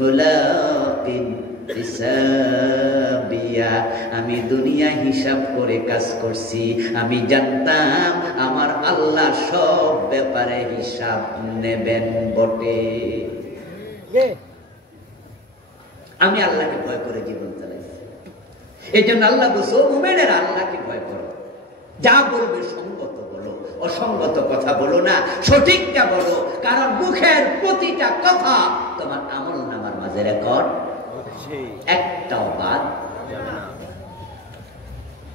মুলাকিন হিসাবিয়া, আমি দুনিয়া হিসাব করে কাজ করছি, আমি জানতাম আমার আল্লাহ সব ব্যাপারে হিসাব নেবেন বটে। আমি আল্লাহকে ভয় করে জীবন চালাইছি। এই জন্য আল্লাহ বলছে, ও মুমিনেরা আল্লাহকে ভয় করো, যা বলবে সঙ্গত বলো, অসঙ্গত কথা বলো না, সঠিকটা বলো, কারণ মুখের প্রতিটা কথা তোমার আমল নামার মাঝে রেকর্ড, একটাও বাদ যাবে না।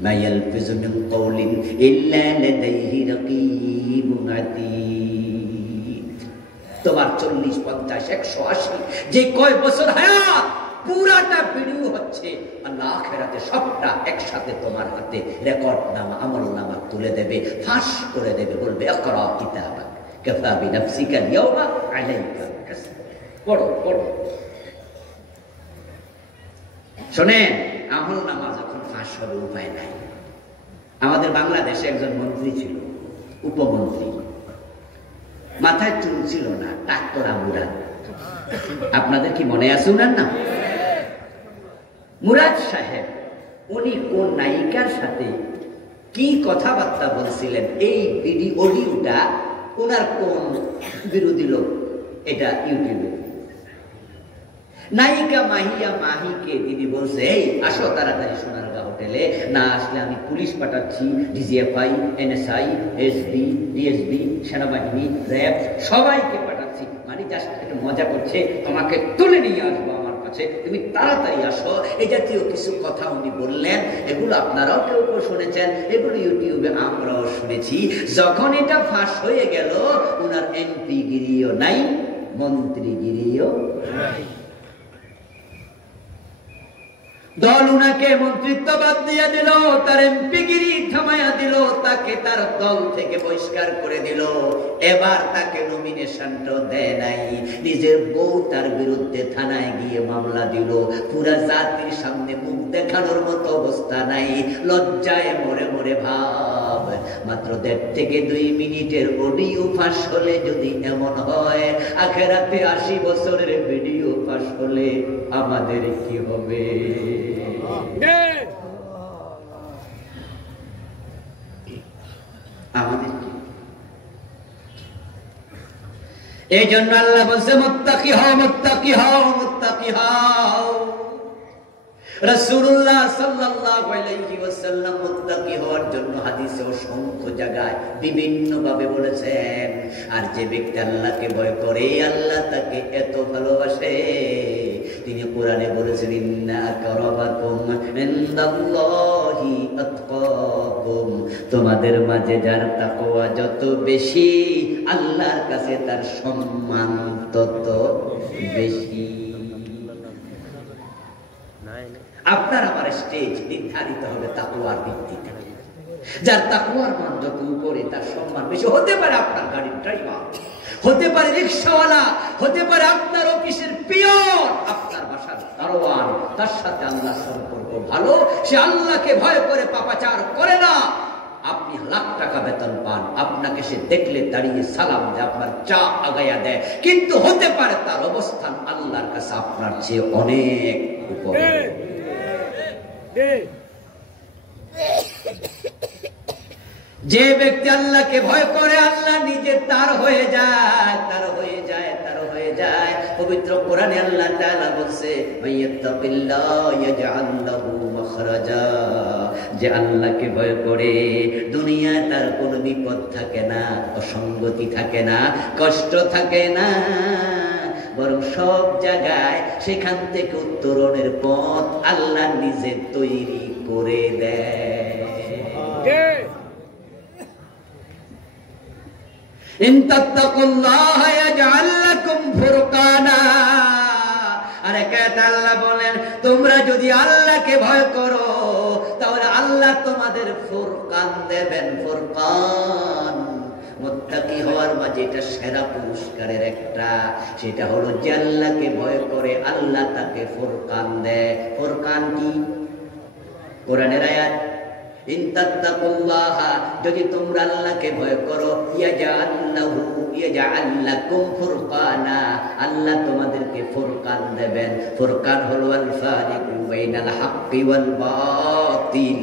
মা ইয়ালফিযু মিন কাওলিন ইল্লা লাদাইহি রাকীবুন আতীদ। তোমার 40, 50, 180 যে কয় বছর হায়াত, পুরাটা ভিডিও হচ্ছে, আল্লাহ আখিরাতে সবটা একসাথে তোমার হাতে রেকর্ড নামা আমল নামা তুলে দেবে, ফাঁস করে দেবে, বলবে ইকরা কিতাবাক কাফা বিনাফসিকা আল-ইয়াওমা আলাইকা হাসিবা। পড়ো পড়ো। শোনেন, আমল নামা যখন ফাঁস হবে উপায় নাই। আমাদের বাংলাদেশে একজন মন্ত্রী ছিল, উপমন্ত্রী, মাথায় চুল ছিল না, টাকরা মুরাদ। আপনাদের কি মনে আছে উনার নাম? মুরাদ সাহেব। উনি কোন নায়িকার সাথে কি কথাবার্তা বলছিলেন, এই অডিওটা ওনার কোন বিরোধী লোক এটা ইউটিউবে। নায়িকা মাহিকে তিনি বলছে, এই আসো তাড়াতাড়ি সোনারগাঁ হোটেলে, না আসলে আমি পুলিশ পাঠাচ্ছি, ডিজিএফআই, এনএসআই, এসবি, ডিএসবি, সেনাবাহিনী, র্যাব সবাইকে পাঠাচ্ছি। মানে জাস্ট একটু মজা করছে, তোমাকে তুলে নিয়ে আসবো আমার কাছে, তুমি তাড়াতাড়ি আসো। এই জাতীয় কিছু কথা উনি বললেন, এগুলো আপনারাও কেউ কেউ শুনেছেন, এগুলো ইউটিউবে আমরাও শুনেছি। যখন এটা ফাঁস হয়ে গেল, উনার এমপি গিরিও নাই, মন্ত্রীগিরিও নাই। দল উনাকে মন্ত্রিত্ব বাদ দিয়ে দিল, তার এমপিগিরি থামাইয়া দিল, তাকে তার দল থেকে বহিষ্কার করে দিল। এবার তাকে নমিনেশনটাও দেয় নাই। নিজের বউ তার বিরুদ্ধে থানায় গিয়ে মামলা দিল। পুরা জাতির সামনে মুখ দেখানোর মতো অবস্থা নাই, লজ্জায় মরে মরে ভাব। মাত্র 1.5 থেকে 2 মিনিটের অডিও ফাঁস হলে যদি এমন হয়, আখিরাতে 80 বছরের ভিডিও ফাঁস হলে আমাদের কি হবে? আমাদের এই জন্য আল্লাহ বলছে, মুত্তাকি হও, মুত্তাকি হও, মুত্তাকি হও। রাসূলুল্লাহ সাল্লাল্লাহু আলাইহি ওয়াসাল্লাম মুত্তাকি হওয়ার জন্য হাদিসে অসংখ্য জায়গায় বিভিন্ন ভাবে বলেছেন। আর যে ব্যক্তি আল্লাহকে ভয় করে, আল্লাহ তাকে এত ভালোবাসে, তিনি কোরআনে বলেছেন, ইন্না আকরামাকুম ইনদাল্লাহি আতকাকুম। তোমাদের মাঝে যার তাকওয়া যত বেশি, আল্লাহর কাছে তার সম্মান তত বেশি। আপনার আমার স্টেজ নির্ধারিত হবে তাকওয়ার ভিত্তিতে। যার তাকওয়ার মান যত উপরে, তার সম্মান বেশি। হতে পারে আপনার গাড়ির ড্রাইভার, হতে পারে রিকশাওয়ালা, হতে পারে আপনার অফিসের পিয়ন, আপনার বাসার দারোয়ান, তার সাথে আল্লাহর সম্পর্ক ভালো, সে আল্লাহকে ভয় করে পাপাচার করে না। আপনি লাখ টাকা বেতন পান, আপনাকে সে দেখলে দাঁড়িয়ে সালাম দেয়, আপনার চা আগাইয়া দেয়, কিন্তু হতে পারে তার অবস্থান আল্লাহর কাছে আপনার চেয়ে অনেক উপরে। যে ব্যক্তি আল্লাহকে ভয় করে, আল্লাহ নিজে তার হয়ে যায়, তার হয়ে যায়, তার হয়ে যায়। পবিত্র কোরআনে আল্লাহ তাআলা বলছে, মাইয়াত্তাকিল্লাহ ইয়াজআল লাহু মাখরাজা। যে আল্লাহকে ভয় করে, দুনিয়ায় তার কোনো বিপদ থাকে না, অসঙ্গতি থাকে না, কষ্ট থাকে না, বরং সব জায়গায় সেখান থেকে উত্তরণের পথ আল্লাহ নিজে তৈরি করে দেয়। ইন তাত্তাকুল্লাহ ইয়াজআল লাকুম ফুরকানা। আর একাত আল্লাহ বলেন, তোমরা যদি আল্লাহকে ভয় করো, তাহলে আল্লাহ তোমাদের ফুরকান দেবেন। ফুরকান মুত্তাকি হওয়ার মাঝে এটা সেরা পুরস্কারের একটা, সেটা হলো যে আল্লাহকে ভয় করে, আল্লাহ তাকে ফুরকান দেয়। ফুরকান কি? কোরআনের আয়াত, ইন তাত্তাকুল্লাহ, যদি তোমরা আল্লাহকে ভয় করো, ইয়াজআল লাহু ইয়াজআল লাকুম ফুরকানা, আল্লাহ তোমাদেরকে ফুরকান দেবেন। ফুরকান হলো আল ফারিকু বাইনাল হাক্কি ওয়াল বাতিল।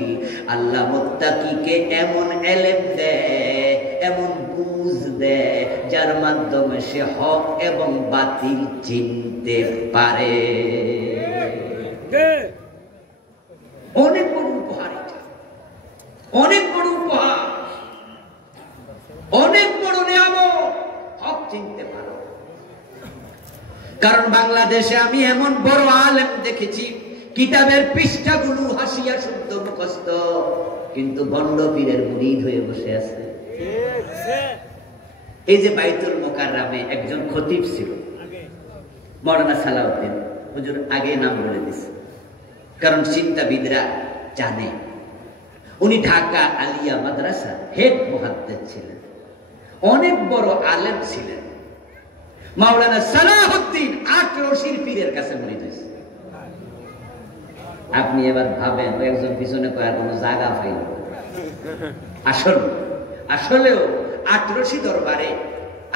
আল্লাহ মুত্তাকিকে এমন ইলম দেয়, এমন বুঝ দেয়, যার মাধ্যমে সে হক এবং বাতিল চিনতে পারে। অনেক বড় উপহার এটা, অনেক বড় উপহার, অনেক বড় নিয়ামত, হক চিনতে পারো। কারণ বাংলাদেশে আমি এমন বড় আলেম দেখেছি, কিতাবের পৃষ্ঠাগুলো হাসিয়া শুদ্ধ মুখস্থ, কিন্তু ভণ্ড পীরের মুরিদ হয়ে বসে আছে। এই যে বাইতুল মোকাররমে একজন খতিব ছিল, মাওলানা সালাউদ্দিন হুজুর, আগে নাম বলে দিছে কারণ চিন্তাবিদরা জানে, উনি ঢাকা আলিয়া মাদ্রাসা হেড মুহাদ্দিস ছিলেন, অনেক বড় আলেম ছিলেন। মাওলানা সালাউদ্দিন 18 পীরের কাছে মুরিদ হয়েছে। আপনি এবার ভাবেন একজন পিছনে কয়ার কোনো জায়গা পাইল। আসলেও 18 দরবারে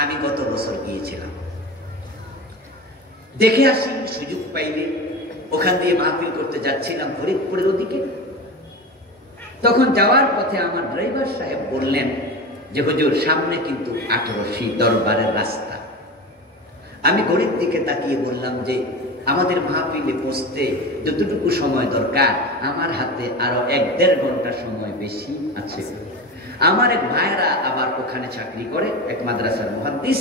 আমি গত বছর গিয়েছিলাম, দেখে আসি, সুযোগ পাইলে ওখান দিয়ে মাহফিল করতে যাচ্ছিলাম ফরিদপুরের ওদিকে। তখন যাওয়ার পথে আমার ড্রাইভার সাহেব বললেন যে হুজুর, সামনে কিন্তু 18 দরবারের রাস্তা। আমি ঘড়ির দিকে তাকিয়ে বললাম যে আমাদের মাহফিলে পৌঁছতে যতটুকু সময় দরকার, আমার হাতে আরো 1-1.5 ঘন্টা সময় বেশি আছে। আমার এক ভাইরা আবার ওখানে চাকরি করে, এক মাদ্রাসার মুহাদ্দিস।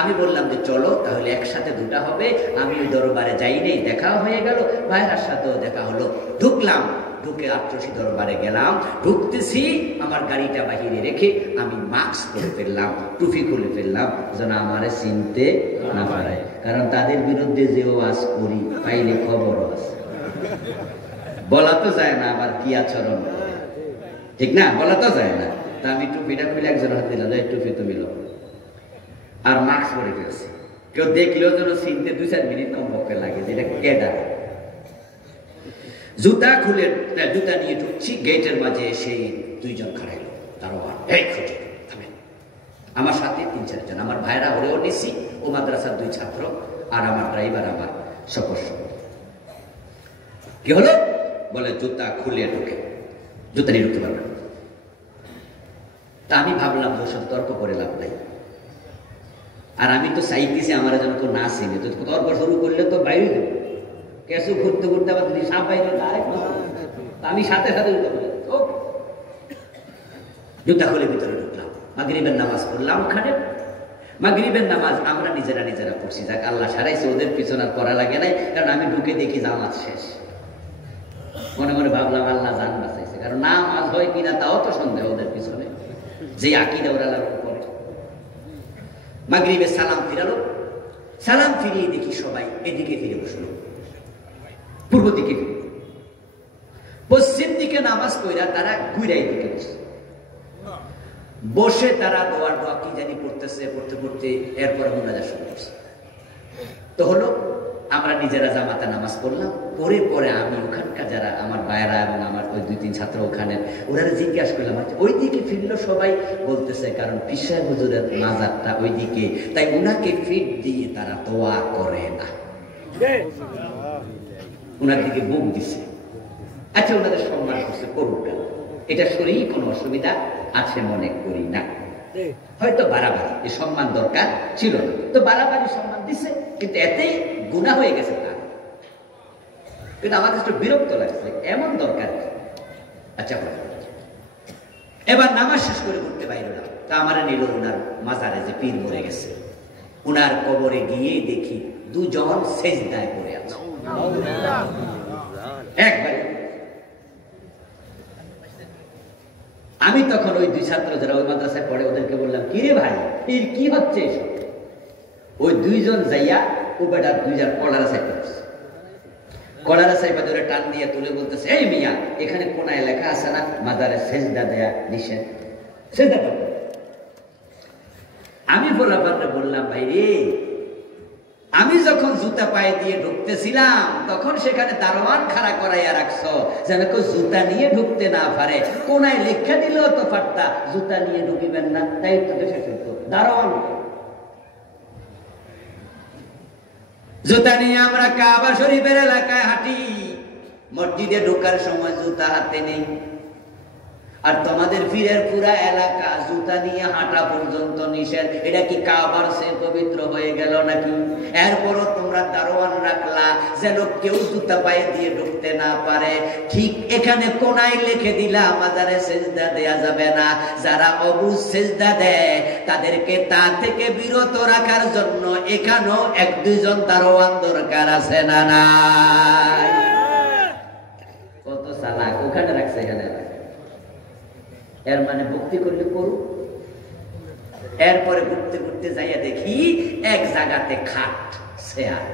আমি বললাম যে চলো তাহলে একসাথে দুটা হবে। আমি ওই দরবারে যাই নেই, দেখাও হয়ে গেল, ভাইরার সাথেও দেখা হলো। ঢুকলাম, ঢুকে 18 দরবারে গেলাম। ঢুকতেছি, আমার গাড়িটা বাহিরে রেখে আমি মাস্ক পরে ফেললাম, টুপি খুলে ফেললাম, যেন আমারে চিনতে না পারে। কারণ তাদের বিরুদ্ধে যে ওয়াজ করি, পাইলে খবরও আছে, বলা তো যায় না আবার কি আচরণ, ঠিক না? বলা তো যায় না। তা আমি টুপিটা খুলে একজন হাত দিলাম, টুপি তুমি লো, আর মাস্ক পরে ফেলছি। কেউ দেখলেও যেন চিনতে 2-4 মিনিট কমপক্ষে লাগে, যেটা কেডা। জুতা খুলে জুতা নিয়ে ঢুকছি, গেটের মাঝে সেই 2 জন খাড়াইল দারোয়ান, এই খুঁজে থামেন। আমার সাথে 3-4 জন, আমার ভাইরা ওরেও নিছি, ও মাদ্রাসার 2 ছাত্র, আর আমার ড্রাইভার, আমার সদস্য। কি হলো? বলে জুতা খুলে ঢুকে, জুতা নিয়ে ঢুকতে পারবেন। তা আমি ভাবলাম ওর সাথে তর্ক করে লাভ নাই, আর আমি তো চাইতেছি আমার যেন কেউ না চিনে। তো তর্ক শুরু করলে তো বাইরে দেবো, কেসু ঘুরতে ঘুরতে আবার যদি সাপ বাইরে, আমি সাথে সাথে জুতা খুলে ভিতরে ঢুকলাম। মাগরিবের নামাজ পড়লাম ওখানে। মাগরিবের নামাজ আমরা নিজেরা পড়ছি, যাক আল্লাহ সারাইছে, ওদের পিছনে আর পড়া লাগে নাই। কারণ আমি ঢুকে দেখি জামাত শেষ, মনে মনে ভাবলাম আল্লাহ জান বাঁচাইছে, কারণ নামাজ হয় কিনা তাও তো সন্দেহ ওদের পিছনে, যে আকীদা ওরা লাগু করে। মাগরিবে সালাম ফিরালো, সালাম ফিরিয়ে দেখি সবাই এদিকে ফিরে বসলো, পূর্ব দিকে ফিরে। পশ্চিম দিকে নামাজ পড়া তারা ঘুরাই দিকে বসে তারা দোয়া কি জানি পড়তেছে, পড়তে পড়তে এরপরে মুনাজাত শুরু করছে। তো হলো আমরা নিজেরা জামাতে নামাজ পড়লাম, পরে আমি ওখানকার যারা আমার ভাইরা এবং আমার ওই 2-3 ছাত্র ওখানে, ওরা জিজ্ঞাসা করলাম ওই দিকে ফিরলো সবাই, বলতেছে কারণ পীর সাহেব হুজুরের মাজারটা ওই দিকে, তাই ওনাকে ফিট দিয়ে তারা দোয়া করে না, ওনার দিকে বুক দিছে। আচ্ছা, ওনাদের সম্মান করছে, করুক, এটা শরীর কোনো অসুবিধা আছে মনে করি না। হয়তো বাড়াবাড়ি এই সম্মান দরকার ছিল না, তো বাড়াবাড়ি সম্মান দিছে, কিন্তু এতেই গুনাহ হয়ে গেছে তার। কিন্তু আমার কাছে বিরক্ত লাগছে, এমন দরকার। আচ্ছা, এবার নামাজ শেষ করে ঘুরতে বাইরে না, তা আমার নিল ওনার মাজারে, যে পীর মরে গেছে, ওনার কবরে গিয়ে দেখি 2 জন সেজদায় পড়ে আছে একবারে। আমি তখন ওই 2 ছাত্র যারা ওই মাদ্রাসায় পড়ে ওদেরকে বললাম, কিরে ভাই, এর কি হচ্ছে এসব? ওই 2 জন যাইয়া ও বেটা 2 জন কলারা সাইড করছে, কলারা সাইড ধরে টান দিয়ে তুলে বলতেছে, এই মিয়া, এখানে কোনায় লেখা আছে না মাজারে সেজদা দেয়া নিষেধ, সেজদা করতে। আমি বললাম, ভাই রে, আমি যখন জুতা পায়ে দিয়ে ঢুকতেছিলাম তখন সেখানে দারোয়ান খাড়া করাইয়া রাখছো, যেন কেউ জুতা নিয়ে ঢুকতে না পারে। কোনায় লেখা দিলেও তো পারতা জুতা নিয়ে ঢুকিবেন না, তাই তো শেষ হতো। দারোয়ান জুতা নিয়ে আমরা কাবা শরীফের এলাকায় হাঁটি, মসজিদে ঢোকার সময় জুতা হাতে নেই। আর তোমাদের পীরের পুরা এলাকা জুতা নিয়ে হাঁটা পর্যন্ত নিষেধ। এটা কি কাবার সে পবিত্র হয়ে গেল নাকি? এরপরও তোমরা দারোয়ান রাখলা যেন কেউ জুতা পায়ে দিয়ে ঢুকতে না পারে। ঠিক এখানে কোনায় লিখে দিলা মাজারে সেজদা দেয়া যাবে না। যারা অবুঝ সেজদা দেয় তাদেরকে তা থেকে বিরত রাখার জন্য এখানেও 1-2 জন দারোয়ান দরকার আছে না নাই? কত চালাক, ওখানে রাখছে এখানে। এর মানে ভক্তি করলে করুক। এরপরে ঘুরতে ঘুরতে যাইয়া দেখি এক জায়গাতে খাট চেয়ার।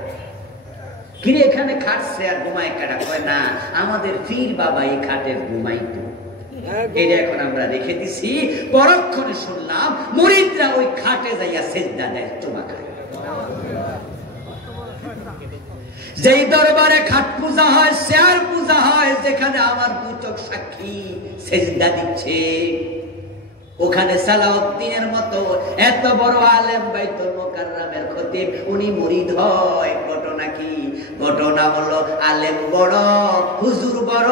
কিরে এখানে খাট চেয়ার ঘুমায় কাটা? কয় না, আমাদের পীর বাবা এই খাটের ঘুমাইতো। এটা এখন আমরা রেখে দিছি। পরক্ষণে শুনলাম মুরিদরা ওই খাটে যাইয়া সেজদা দেয়, চুমা খায়। যেই দরবারে খাট পূজা হয়, চেয়ার পূজা হয়, যেখানে আমার 2 চোখ সাক্ষী সেজদা দিচ্ছে, ওখানে সালাউদ্দিনের মতো এত বড় আলেম বাইতুল মুকাররমের খতিব, উনি মুরিদ হয়। ঘটনা কি? ঘটনা হলো আলেম বড়, হুজুর বড়,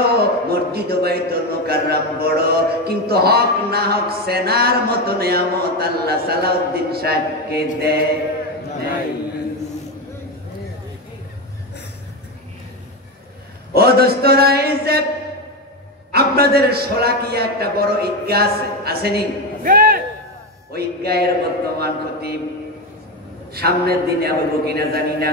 মসজিদ বাইতুল মুকাররম বড়, কিন্তু হক না হক সেনার মতো নিয়ামত আল্লাহ সালাউদ্দিন সাহেবকে দেয় নাই। ও দোস্তরা, এই যে আপনাদের শোলাকিয়া একটা বড় ঈদগাহ আছে, আসেনি? ওই ঈদগাহের বর্তমান খতিব সামনের দিনে হইব কিনা জানি না,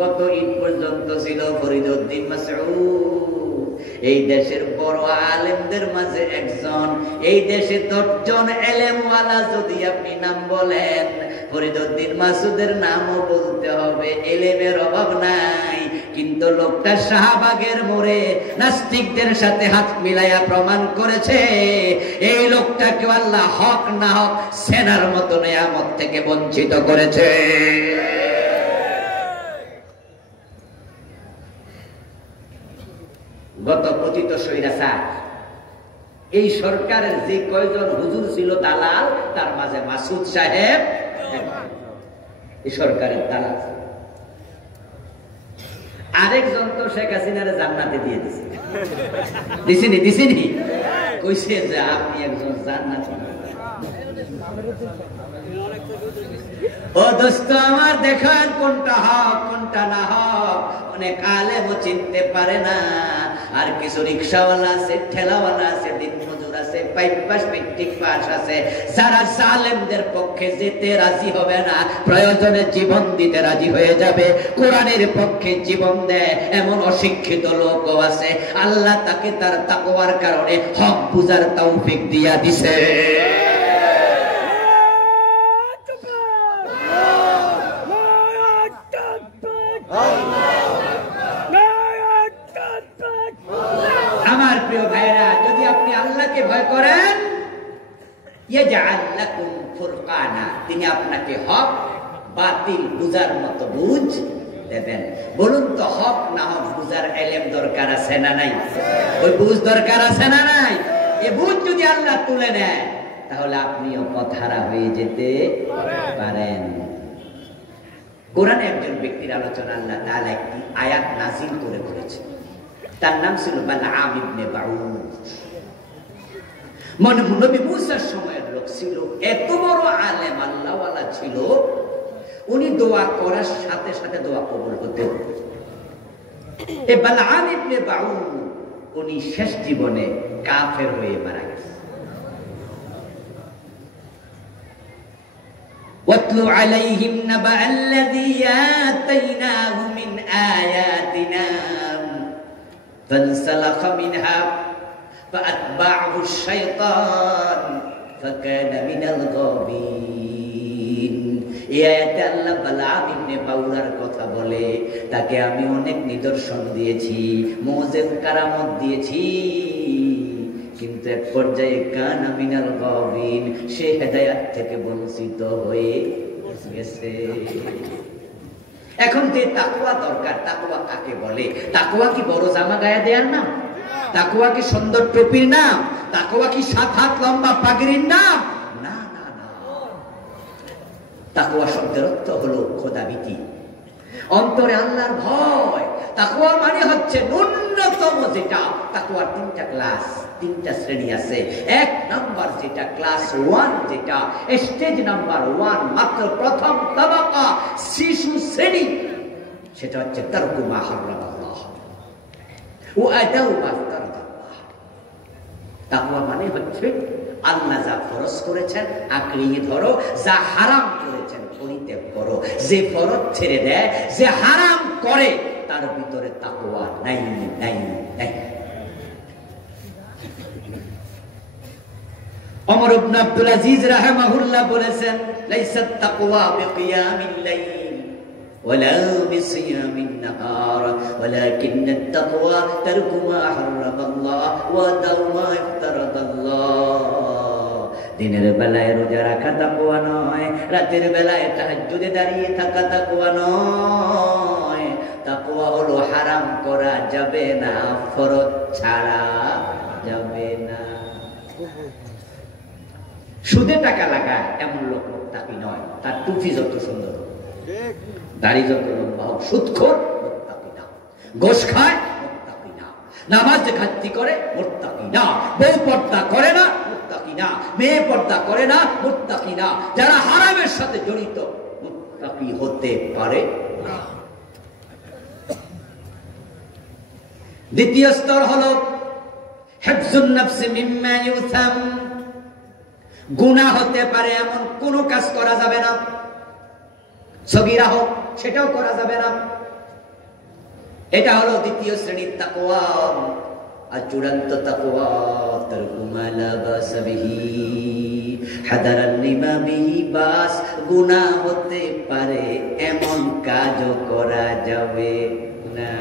গত ঈদ পর্যন্ত ছিল ফরিদউদ্দিন মাসউদ। এই দেশের বড় আলেমদের মাঝে একজন। এই দেশে 10 জন এলেমওয়ালা যদি আপনি নাম বলেন, ফরিদউদ্দিন মাসউদের নামও বলতে হবে। এলেমের অভাব নাই, কিন্তু লোকটা শাহবাগের মোড়ে নাস্তিকদের সাথে হাত মিলাইয়া প্রমাণ করেছে এই লোকটাকে আল্লাহ হক না হক সেনার মতো নিয়ামত থেকে বঞ্চিত করেছে। গত পতিত স্বৈরাচার এই সরকারের যে কয়জন হুজুর ছিল দালাল, তার মাঝে মাসুদ সাহেব এই সরকারের দালাল। আরেকজন তো শেখ হাসিনারে জান্নাতে দিয়ে দিছে। দিছিনি কইছে যে আপনি একজন জান্নাতি। ও দোস্ত আমার, দেখেন কোনটা হক কোনটা না হক অনেক আলেমও চিনতে পারে না। আর কিছু রিক্সাওয়ালা আছে, ঠেলাওয়ালা আছে, দিন মজুর আছে, পাইপ পাস মেট্রিক পাস আছে, যারা জালেমদের পক্ষে যেতে রাজি হবে না, প্রয়োজনে জীবন দিতে রাজি হয়ে যাবে। কোরআনের পক্ষে জীবন দেয় এমন অশিক্ষিত লোকও আছে। আল্লাহ তাকে তার তাকওয়ার কারণে হক বুঝার তৌফিক দিয়া দিছে। আমার প্রিয় ভাইরা, যদি আপনি আল্লাহকে ভয় করেন, ইয়াজআল লাকুম ফুরকানা, তিনি আপনাকে হক বাতিল বুঝার মতো বুঝ দেবেন। বলুন তো, হক না হক বুঝার ইলম দরকার আছে না নাই? ওই বুঝ দরকার আছে না নাই? এই বুঝ যদি আল্লাহ তুলে নেয়, তাহলে আপনিও পথহারা হয়ে যেতে পারেন। কোরআনে একজন ব্যক্তির আলোচনা আল্লাহ তাআলা একটি আয়াত নাযিল করে বলেছেন। তার নাম ছিল বালআম ইবনে বাউদ। নবী মুসার সময়ের লোক ছিল, এত বড় আলেম আল্লাহওয়ালা ছিল, উনি দোয়া করার সাথে সাথে দোয়া কবুল হতো। এই বালআম ইবনে বাউদ উনি শেষ জীবনে কাফের হয়ে মারা গেছে। واتل عليهم نبأ الذي آتيناه من آياتنا فانسلخ منها فأتبعه الشيطان فكان من الغاوين। এই আয়াতে আল্লাহ বালআম ইবনে বাউরার কথা বলে, তাকে আমি অনেক নিদর্শন দিয়েছি, মুজিজা কারামত দিয়েছি, কিন্তু এক পর্যায়ে কানা মিনাল গাবিন, সে হেদায়েত থেকে বঞ্চিত হয়ে গেছে। এখন যে তাকওয়া দরকার, তাকওয়া কাকে বলে? তাকওয়া কি বড় জামা গায়ে দেওয়ার নাম? তাকওয়া কি সুন্দর টুপির নাম? তাকওয়া কি 7 হাত লম্বা পাগড়ির নাম? না না না। তাকওয়া শব্দের অর্থ হলো খোদাভীতি। অন্তরে আল্লাহর ভয়। তাকওয়া মানে হচ্ছে ন্যূনতম যেটা, তাকওয়ার তিনটা ক্লাস, তিনটা শ্রেণী আছে। এক নাম্বার যেটা ক্লাস 1, যেটা স্টেজ নাম্বার 1, মাত্র প্রথম তাবাকা, শিশু শ্রেণী, সেটা হচ্ছে তারকু মা হারামাল্লাহ ওয়া আদাউ মা ফারাদাল্লাহ। তাকওয়া মানে হচ্ছে আল্লাহ যা ফরজ করেছেন আঁকড়িয়ে ধরো, যা হারাম করেছেন পরিত্যাগ করো। যে ফরজ ছেড়ে দেয়, যে হারাম করে, তার ভিতরে তাকওয়া নাই নাই নাই। ওমর ইবনে আব্দুল আজিজ রাহিমাহুল্লাহ বলেছেন, লাইসাত তাকওয়া বিকিয়ামিল লাইল ওয়ালা বিসিয়ামিন নাহার ওয়ালাকিন্নাত তাকওয়া তারকু মা হারামাল্লাহ ওয়া দাউ মা ইফতারাদাল্লাহ। দিনের বেলায় রোজা রাখা তাকওয়া নয়, রাতের বেলায় তাহাজ্জুদে দাঁড়িয়ে থাকা তাকওয়া নয়। তাকওয়া হলো হারাম করা যাবে না, ফরজ ছাড়া যাবে না। সুদে টাকা লাগায় এমন লোক মুত্তাকি নয়। তার টুপি যত সুন্দর, দাড়ি যত লম্বা হোক, সুদখোর মুত্তাকি না। ঘুষ খায় মুত্তাকি না। নামাজ ঘাটতি করে মুত্তাকি না। বউ পর্দা করে না মুত্তাকি না। মেয়ে পর্দা করে না মুত্তাকি না। যারা হারামের সাথে জড়িত মুত্তাকি হতে পারে না। দ্বিতীয় স্তর হলো হিফজুন নাফসি মিম্মা ইউসাম। গুনাহ হতে পারে এমন কোন কাজ করা যাবে না, সগীরা হোক সেটাও করা যাবে না। এটা হলো দ্বিতীয় শ্রেণীর তাকওয়া। আর চূড়ান্ত তাকওয়া তারকু মা লা বাস বিহি হাদারান লিমা বিহি বাস। গুনাহ হতে পারে এমন কাজও করা যাবে না।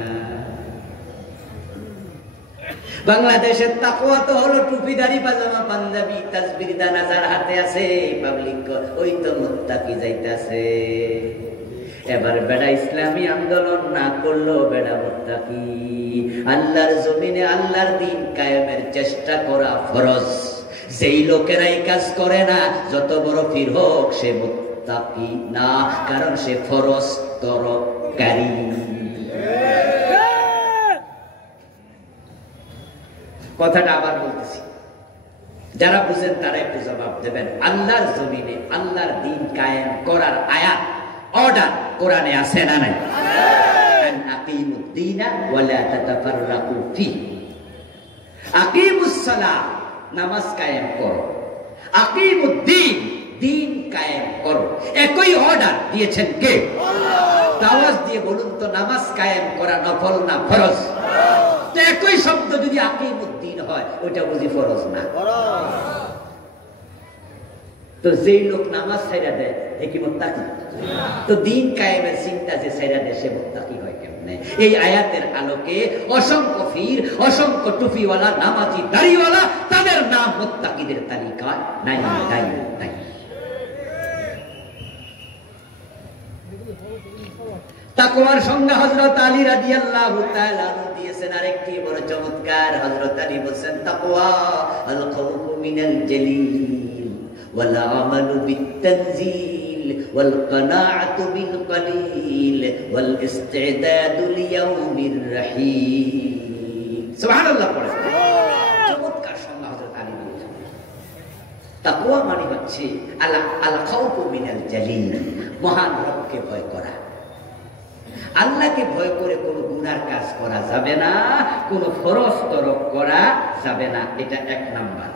বাংলাদেশের তাকওয়া তো হলো টুপিদারি, পাজামা, পাঞ্জাবি, তাসবির দানা যার হাতে আছে, পাবলিক ওই তো মুত্তাকি যাইতাছে। এবার বেড়া ইসলামী আন্দোলন না করলো বেড়া মুত্তাকি। আল্লাহর জমিনে আল্লাহর দ্বীন কায়েমের চেষ্টা করা ফরজ। যেই লোকেরাই কাজ করে না, যত বড় পীর হোক, সে মুত্তাকি না, কারণ সে ফরজ তরকারি। কথাটা আবার বলতেছি, যারা বুঝেন তারা একটু জবাব দেবেন। আল্লাহর জমিনে আল্লাহর দ্বীন কায়েম করার আয়াত, অর্ডার কোরআনে আছে না নাই? আন আকিমুদ দীনা ওয়া লা তাতাফাররাকু ফি। আকিমুস সালাহ, নামাজ কায়েম করো। আকিমুদ দীন, দ্বীন কায়েম করো। একই অর্ডার দিয়েছেন কে? আল্লাহ। আওয়াজ দিয়ে বলুন তো, নামাজ কায়েম করা নফল না ফরজ? তো একই শব্দ যদি আকিমুদ্দিন হয়, ওইটা বুঝি ফরজ না? তো যেই লোক নামাজ ছাইড়া দেয়, এ কি মুত্তাকি? তো দ্বীন কায়েমের চিন্তা যে ছাইড়া দেয়, সে মুত্তাকি হয় কেমনে? এই আয়াতের আলোকে অসংখ্য পীর, অসংখ্য টুপিওয়ালা, নামাজি, দাড়িওয়ালা, তাদের নাম মুত্তাকিদের তালিকায় নাই নাই নাই। তাকওয়ার সংজ্ঞা হযরত আলী রাদিয়াল্লাহু তাআলা দিয়েছেন আরেকটি বড় চমৎকার। হযরত আলী বলেন, তাকওয়া আল খাউফু মিনাল জালিল ওয়াল আমালু বিত-তানজিল ওয়াল কানাআতু বিল কলিল ওয়াল ইসতিদাদু লিয়াউমির রহিম। সুবহানাল্লাহ পড়ে। চমৎকার সংজ্ঞা হযরত আলী দিয়েছেন। তাকওয়া মানে হচ্ছে আল খাউফু মিনাল জালিল, মহান রবকে ভয় করা। আল্লাহকে ভয় করে কোনো গুনার কাজ করা যাবে না, কোনো ফরজ তরক করা যাবে না। এটা এক নাম্বার।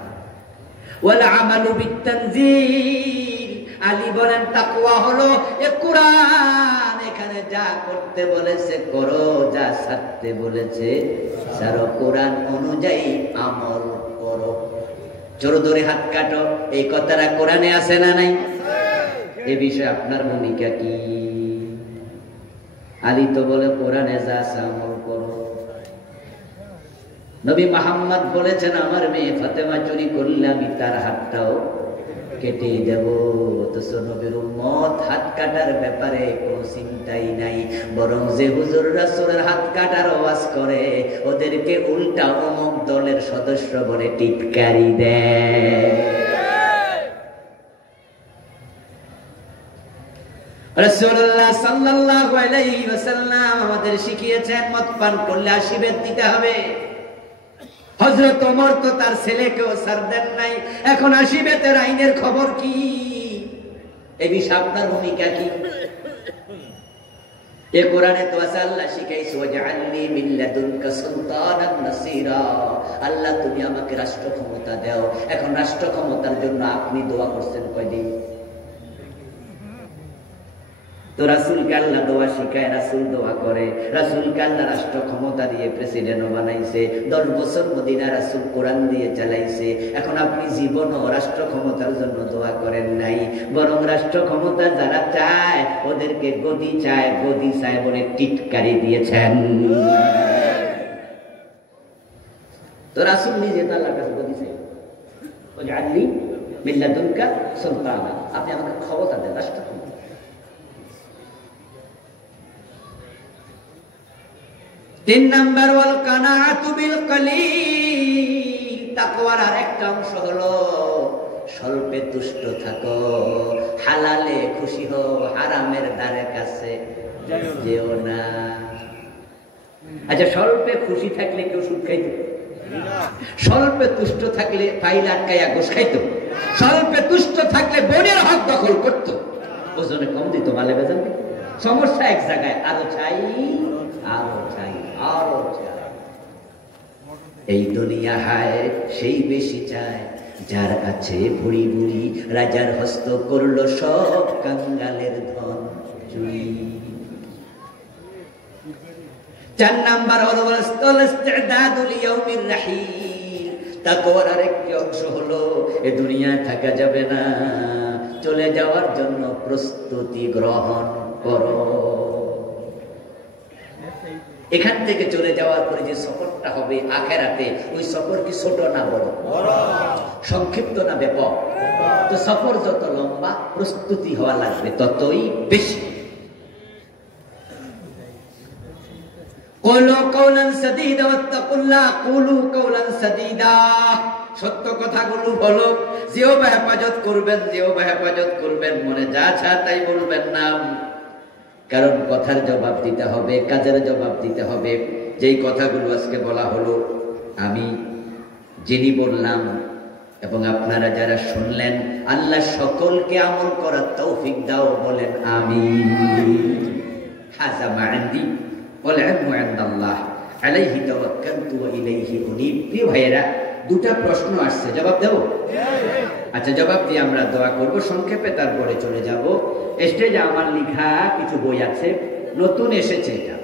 ওয়াল আমালু বিত-তানজিল, আলী বলেন তাকওয়া হলো এ কোরআন এখানে যা করতে বলেছে করো, যা ছাড়তে বলেছে ছাড়ো। কোরআন অনুযায়ী আমল করো। জোর ধরে হাত কাটো, এই কথাটা কোরআনে আছে না নাই? এ বিষয়ে আপনার ভূমিকা কি? আলী তো বলে কোরআনে যা আছে আমল করো। নবী মুহাম্মদ বলেছেন, আমার মেয়ে ফাতেমা চুরি করলে আমি তার হাতটাও কেটে দেব। অথচ নবীর উম্মত হাত কাটার ব্যাপারে কোনো চিন্তাই নাই, বরং যে হুজুর রাসূলের হাত কাটার ওয়াজ করে, ওদেরকে উল্টা অমুক দলের সদস্য বলে টিটকারি দেয়। রাসূলুল্লাহ সাল্লাল্লাহু আলাইহি ওয়াসাল্লাম আমাদের শিখিয়েছেন মদ পান করলে আশীর্বাদ দিতে হবে। হযরত ওমর তো তার ছেলেকেও ছাড় দেন নাই। এখন আশীর্বাদের আইনের খবর কি? এই বিষয়ে আপনার ভূমিকা কি? এ কোরআনে তো আছে আল্লাহ শিখাইছে ওয়াজআলনি মিন লাদুনকা সুলতানান নাসীরা, আল্লাহ তুমি আমাকে রাষ্ট্র ক্ষমতা দাও। এখন রাষ্ট্র ক্ষমতার জন্য আপনি দোয়া করছেন কয়দিন? তো রাসূলকে আল্লাহ দোয়া শিখায়, রাসূল দোয়া করে, রাসূলকে আল্লাহ রাষ্ট্র ক্ষমতা দিয়ে প্রেসিডেন্ট বানাইছে, 10 বছর মদিনা রাসূল কোরআন দিয়ে চালাইছে। এখন আপনি জীবনও রাষ্ট্র ক্ষমতার জন্য দোয়া করেন নাই, বরং রাষ্ট্র ক্ষমতা যারা চায় ওদেরকে গদি চায় বলে টিটকারি দিয়েছেন। তো রাসূল নিজে তো আল্লাহর কাছে গদি চাই, ওয়াজআলনি মিন লাদুনকা সুলতানা, আপনি আমাকে ক্ষমতা দেন, রাষ্ট্র ক্ষমতা। 3 নাম্বার ওয়াল কানাআতু বিল কলিল, তাকওয়ার আরেকটা অংশ হলো স্বল্পে তুষ্ট থাকো, হালালে খুশি হও, হারামের দ্বারে কাছে যেও না। আচ্ছা, স্বল্পে খুশি থাকলে কেউ সুদ খাইতো? স্বল্পে তুষ্ট থাকলে ফাইল আটকাইয়া গোস খাইতো? স্বল্পে তুষ্ট থাকলে বোনের হক দখল করতো? ওজনে কম দিত, মালে বেজান দিত। সমস্যা এক জায়গায়, আরো চাই আরো চাই আরো চাই। এই দুনিয়া হায় সেই বেশি চায়, যার আছে ভুড়ি ভুড়ি, রাজার হস্ত করলো সব কাঙ্গালের ধন চুরি। 4 নাম্বার হলো ইস্তিদাদু লিয়াউমির রাহিল, তাকওয়ার আরেকটি অংশ হলো এ দুনিয়ায় থাকা যাবে না, চলে যাওয়ার জন্য প্রস্তুতি গ্রহণ করো। এখান থেকে চলে যাওয়ার পরে যে সফরটা হবে আখিরাতে, ওই সফর কি ছোট না বড়? সংক্ষিপ্ত না ব্যাপক? তো সফর যত লম্বা, প্রস্তুতি হওয়া লাগবে ততই বেশি। কুলু কাওলান সাদীদা ওয়াত্তাকুল্লাহ, কুলু কাওলান সাদীদা, সত্য কথাগুলো বলো, জিহ্বা হেফাজত করবেন, মনে যা চায় তাই বলবেন না। কারণ কথার জবাব দিতে হবে, কাজের জবাব দিতে হবে। যেই কথাগুলো আজকে বলা হলো, আমি যিনি বললাম এবং আপনারা যারা শুনলেন, আল্লাহ সকলকে আমল করার তৌফিক দাও, বলেন আমিন। হাযা মা ইনদি ওয়াল ইলমু ইনদাল্লাহ আলাইহি তাওয়াক্কালতু ওয়া ইলাইহি উনীব। প্রিয় ভাইয়েরা, 2টা প্রশ্ন আসছে, জবাব দেব? আচ্ছা, জবাব দিয়ে আমরা দোয়া করব সংক্ষেপে, তারপরে চলে যাব। স্টেজে আমার লেখা কিছু বই আছে, নতুন এসেছে এটা।